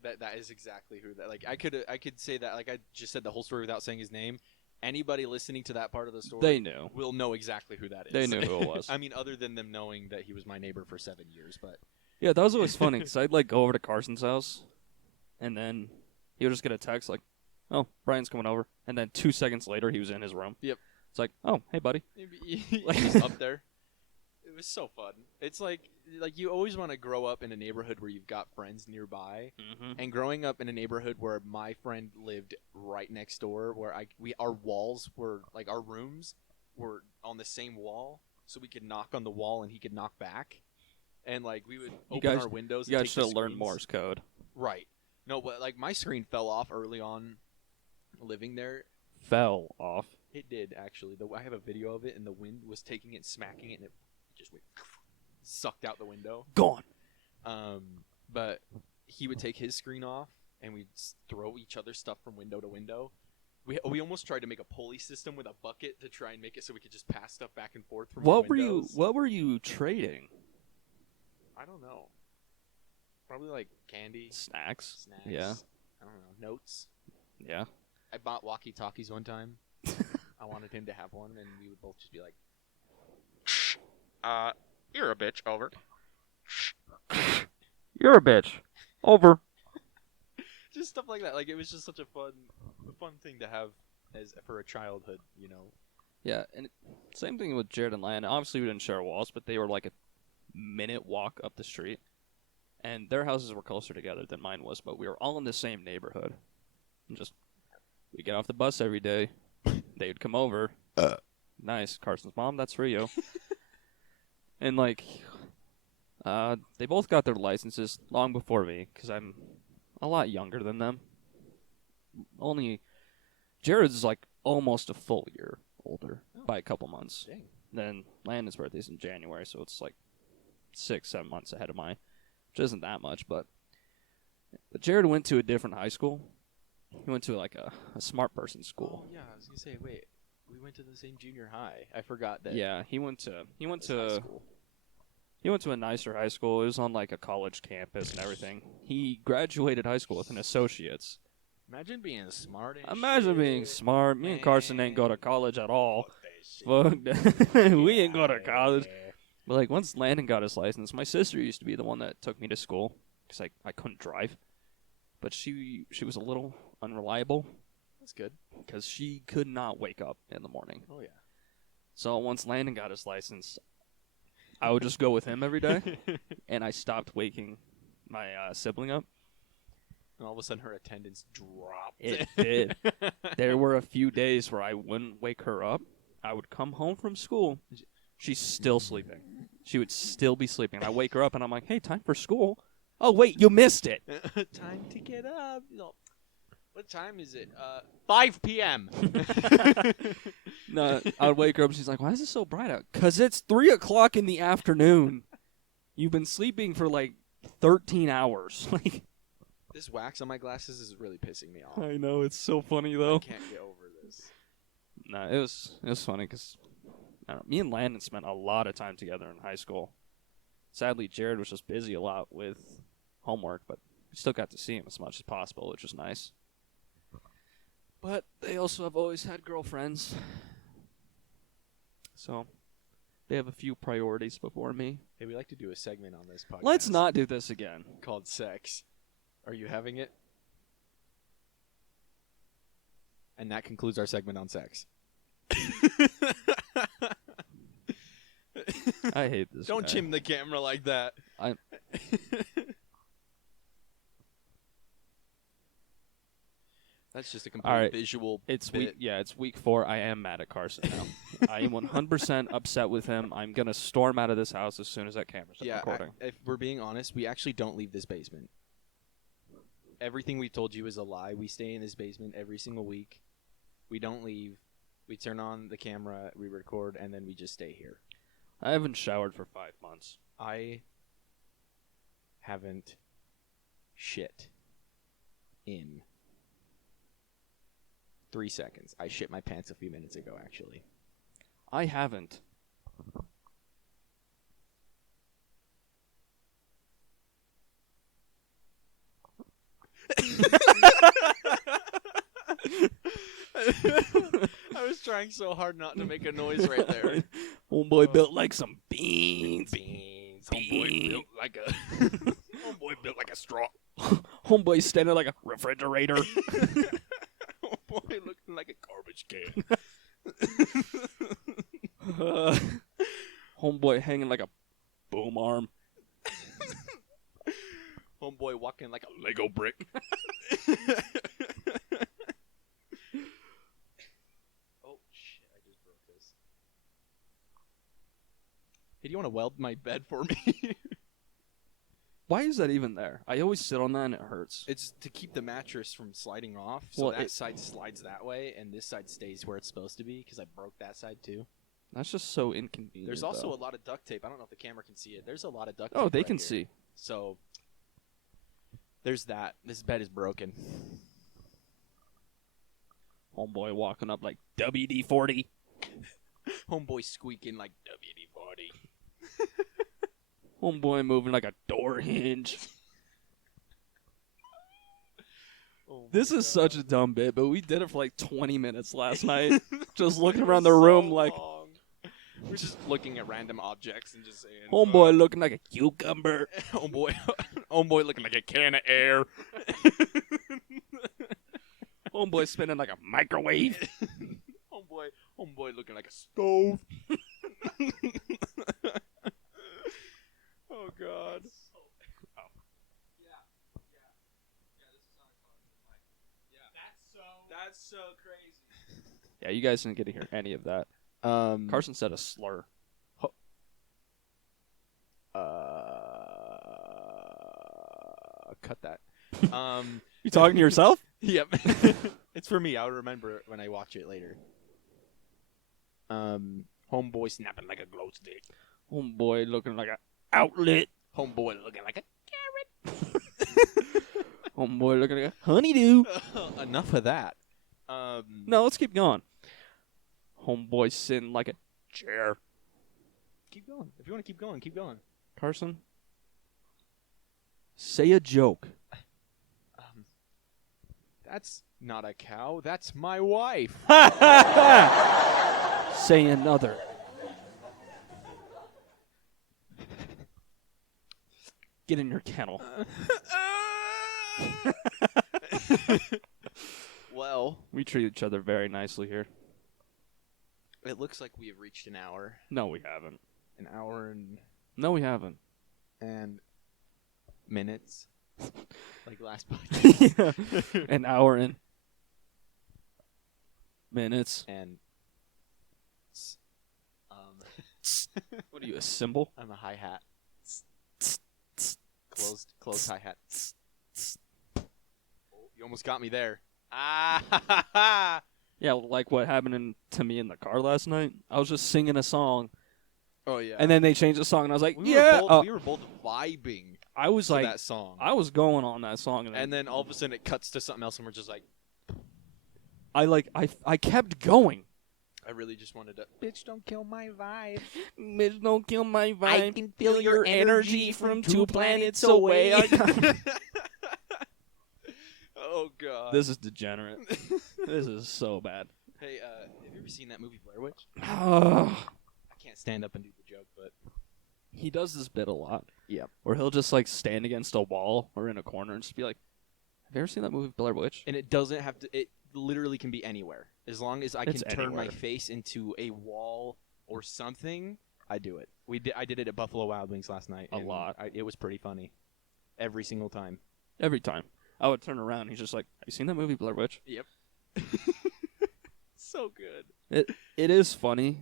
that that is exactly who that. Like I could say that, like I just said the whole story without saying his name. Anybody listening to that part of the story, They knew. will know exactly who that is. They knew who it was. I mean, other than them knowing that he was my neighbor for 7 years, but Yeah, that was always funny because I'd like go over to Carson's house, and then he would just get a text like, "Oh, Brian's coming over," and then 2 seconds later he was in his room. Yep. It's like, "Oh, hey, buddy." He's up there. It was so fun. It's like you always want to grow up in a neighborhood where you've got friends nearby. Mm-hmm. And growing up in a neighborhood where my friend lived right next door, where our walls were like our rooms were on the same wall, so we could knock on the wall and he could knock back, and like we would open our windows. You and guys take the should have learned screens. Morse code. Right. No, but like my screen fell off early on living there. Fell off. It did actually. I have a video of it, and the wind was taking it, smacking it, and it just went sucked out the window. Gone. But he would take his screen off, and we'd throw each other's stuff from window to window. We almost tried to make a pulley system with a bucket to try and make it so we could just pass stuff back and forth from What the were windows. you? What were you trading? I don't know. Probably like candy, Snacks. snacks. Yeah. I don't know. Notes. Yeah. I bought walkie-talkies one time. I wanted him to have one, and we would both just be like, You're a bitch. Over. You're a bitch. Over. just stuff like that. Like it was just such a fun thing to have as for a childhood, you know. Yeah, and same thing with Jared and Landon. Obviously, we didn't share walls, but they were like a minute walk up the street, and their houses were closer together than mine was. But we were all in the same neighborhood, and just we get off the bus every day. They would come over. Nice, Carson's mom. That's for you. And like, they both got their licenses long before me because I'm a lot younger than them. Only Jared's is like almost a full year older by a couple months. Dang. Then Landon's birthday's in January, so it's like 6-7 months ahead of mine, which isn't that much. But Jared went to a different high school. He went to like a smart person school. Oh yeah, I was gonna say, wait, we went to the same junior high. I forgot that. Yeah, he went to high school. he went to a nicer high school. It was on like a college campus and everything. He graduated high school with an associate's. Imagine being smart. Imagine being smart. Me and Carson ain't go to college at all. Fuck Fuck that. We ain't go to college. But like once Landon got his license, my sister used to be the one that took me to school because I couldn't drive. But she was a little unreliable That's good. because she could not wake up in the morning. Oh yeah. So once Landon got his license, I would just go with him every day, and I stopped waking my sibling up. And all of a sudden, her attendance dropped. It did. There were a few days where I wouldn't wake her up. I would come home from school. She's still sleeping. She would still be sleeping. I wake her up, and I'm like, hey, time for school. Oh, wait, you missed it. Time to get up. No. What time is it? 5 p.m. No, I would wake her up, and she's like, why is it so bright out? Because it's 3 o'clock in the afternoon. You've been sleeping for, like, 13 hours. Like, This wax on my glasses is really pissing me off. I know, it's so funny, I though. can't get over this. No, it was funny because me and Landon spent a lot of time together in high school. Sadly, Jared was just busy a lot with homework, but we still got to see him as much as possible, which was nice. But they also have always had girlfriends, so they have a few priorities before me. Hey, we like to do a segment on this podcast. Let's not do this again. Called sex. Are you having it? And that concludes our segment on sex. I hate this. Don't guy. chim the camera like that. That's just a complete All right. visual It's bit. it's week 4. I am mad at Carson now. I am 100% upset with him. I'm gonna storm out of this house as soon as that camera's done recording. If we're being honest, we actually don't leave this basement. Everything we told you is a lie. We stay in this basement every single week. We don't leave. We turn on the camera, we record, and then we just stay here. I haven't showered for 5 months. I haven't shit in 3 seconds. I shit my pants a few minutes ago, actually. I haven't. I was trying so hard not to make a noise right there. Homeboy built like some beans. Homeboy built like a homeboy built like a straw. Homeboy standing like a refrigerator. Homeboy looking like a garbage can. Homeboy hanging like a boom arm. Homeboy walking like a Lego brick. Oh shit! I just broke this. Hey, do you want to weld my bed for me? Why is that even there? I always sit on that and it hurts. It's to keep the mattress from sliding off. So Well, that side slides that way, and this side stays where it's supposed to be because I broke that side too. That's just so inconvenient. There's also though. a lot of duct tape. I don't know if the camera can see it. There's a lot of duct tape. Oh, they right can here. see. So there's that. This bed is broken. Homeboy walking up like WD-40. Homeboy squeaking like WD-40. Homeboy moving like a door hinge. This is such a dumb bit, but we did it for like 20 minutes last night. Just looking around the room like, we're just looking at random objects and just saying, homeboy looking like a cucumber. homeboy looking like a can of air. Homeboy spinning like a microwave. Homeboy looking like a stove. Oh God. That's so crazy. Yeah, you guys didn't get to hear any of that. Carson said a slur. Cut that. You talking to yourself? Yep. It's for me. I'll remember it when I watch it later. Homeboy snapping like a glow stick. Homeboy looking like an outlet. Homeboy looking like a Homeboy looking like a honeydew. Enough of that. No, let's keep going. Homeboy sitting like a chair. Keep going. If you want to keep going, keep going. Carson, say a joke. That's not a cow. That's my wife. Say another. Get in your kennel. Well, We treat each other very nicely here. it looks like we have reached an hour. No, we haven't. An hour No, we haven't. and minutes. Like last podcast. An hour and minutes. And What are you, a symbol? I'm a hi-hat. Closed hi-hat. Oh, you almost got me there. Ah! Yeah, like what happened to me in the car last night. I was just singing a song, Oh yeah. and then they changed the song, and I was like, we yeah. were both vibing I was to like, that song. I was going on that song, And then all of a sudden it cuts to something else, and we're just like, I kept going. I really just wanted to. Bitch, don't kill my vibe. Bitch, don't kill my vibe. I can feel your energy from 2 planets away. Oh God. This is degenerate. This is so bad. Hey, have you ever seen that movie Blair Witch? He I can't stand up and do the joke, but does this bit a lot. Yep. Where he'll just like stand against a wall or in a corner and just be like, "Have you ever seen that movie Blair Witch?" and it doesn't have to. It literally can be anywhere as long as I can It's turn my anywhere. face into a wall or something. I do it. I did it at Buffalo Wild Wings last night. A and lot. It was pretty funny. Every single time. Every time I would turn around, he's just like, "Have you seen that movie Blair Witch?" Yep. So good. It is funny,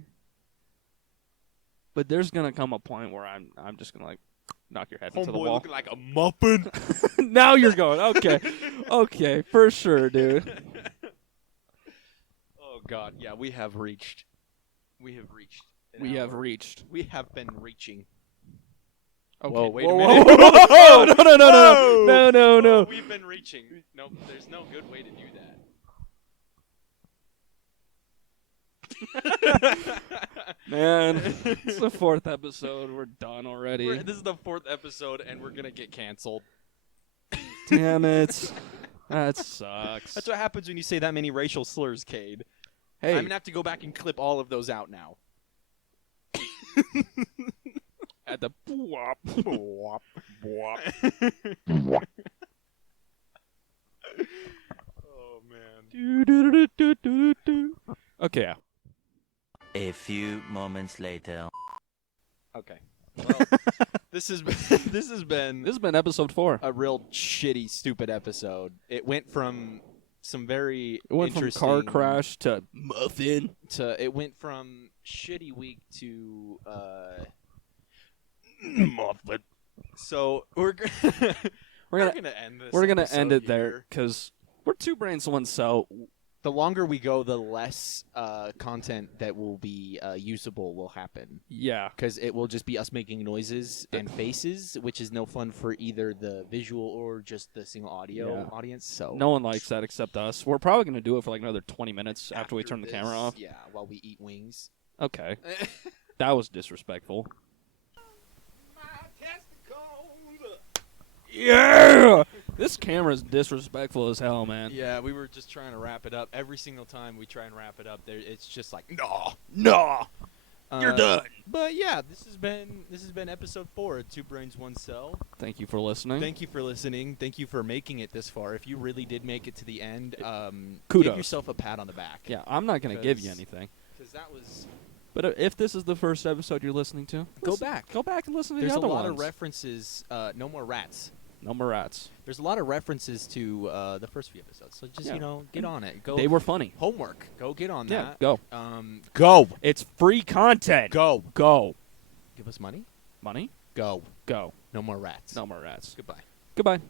but there's gonna come a point where I'm just gonna like knock your head into the Homeboy wall. looking like a muffin. Now you're going. Okay, for sure, dude. Oh God, yeah, we have reached. We have reached. We have reached. We have been reaching. Okay, Whoa, wait whoa, a whoa, minute. whoa, no, Whoa, no. we've been reaching. Nope, there's no good way to do that. Man, it's the 4th episode. We're done already. This is the 4th episode, and we're gonna get canceled. Damn it. That sucks. That's what happens when you say that many racial slurs, Cade. Hey, I'm gonna have to go back and clip all of those out now. at the Bwop. Oh man. Okay, yeah. A few moments later. Okay. Well, this has been episode 4. a real shitty, stupid episode. It went from some very It went from interesting car crash to muffin. it went from shitty week to Muffin. So we're We're gonna end this. We're gonna episode end it here. there because we're 2 brains, 1 cell. The longer we go, the less content that will be usable will happen. Yeah, Because it will just be us making noises and faces, which is no fun for either the visual or just the single audio audience. So no one likes that except us. We're probably gonna do it for like another 20 minutes after we turn the this, camera off. Yeah, while we eat wings. Okay, that was disrespectful. Yeah, this camera's disrespectful as hell, man. Yeah, we were just trying to wrap it up. Every single time we try and wrap it up, it's just like, Nah, you're done. But yeah, this has been episode 4 of Two Brains One Cell. Thank you for listening. Thank you for listening. Thank you for making it this far. If you really did make it to the end, Kudos. give yourself a pat on the back. Yeah, I'm not going to give you 'Cause- anything. Because that was. But if this is the first episode you're listening to, Go back. Go back and listen to There's the a other lot ones. of references. No more rats. No more rats. There's a lot of references to the first few episodes. So just Yeah. get on it. Go. They were funny. homework. Go get on Yeah, that. go. Go. It's free content. Go. Go. Give us money. Money? Go. Go. No more rats. No more rats. Goodbye. Goodbye.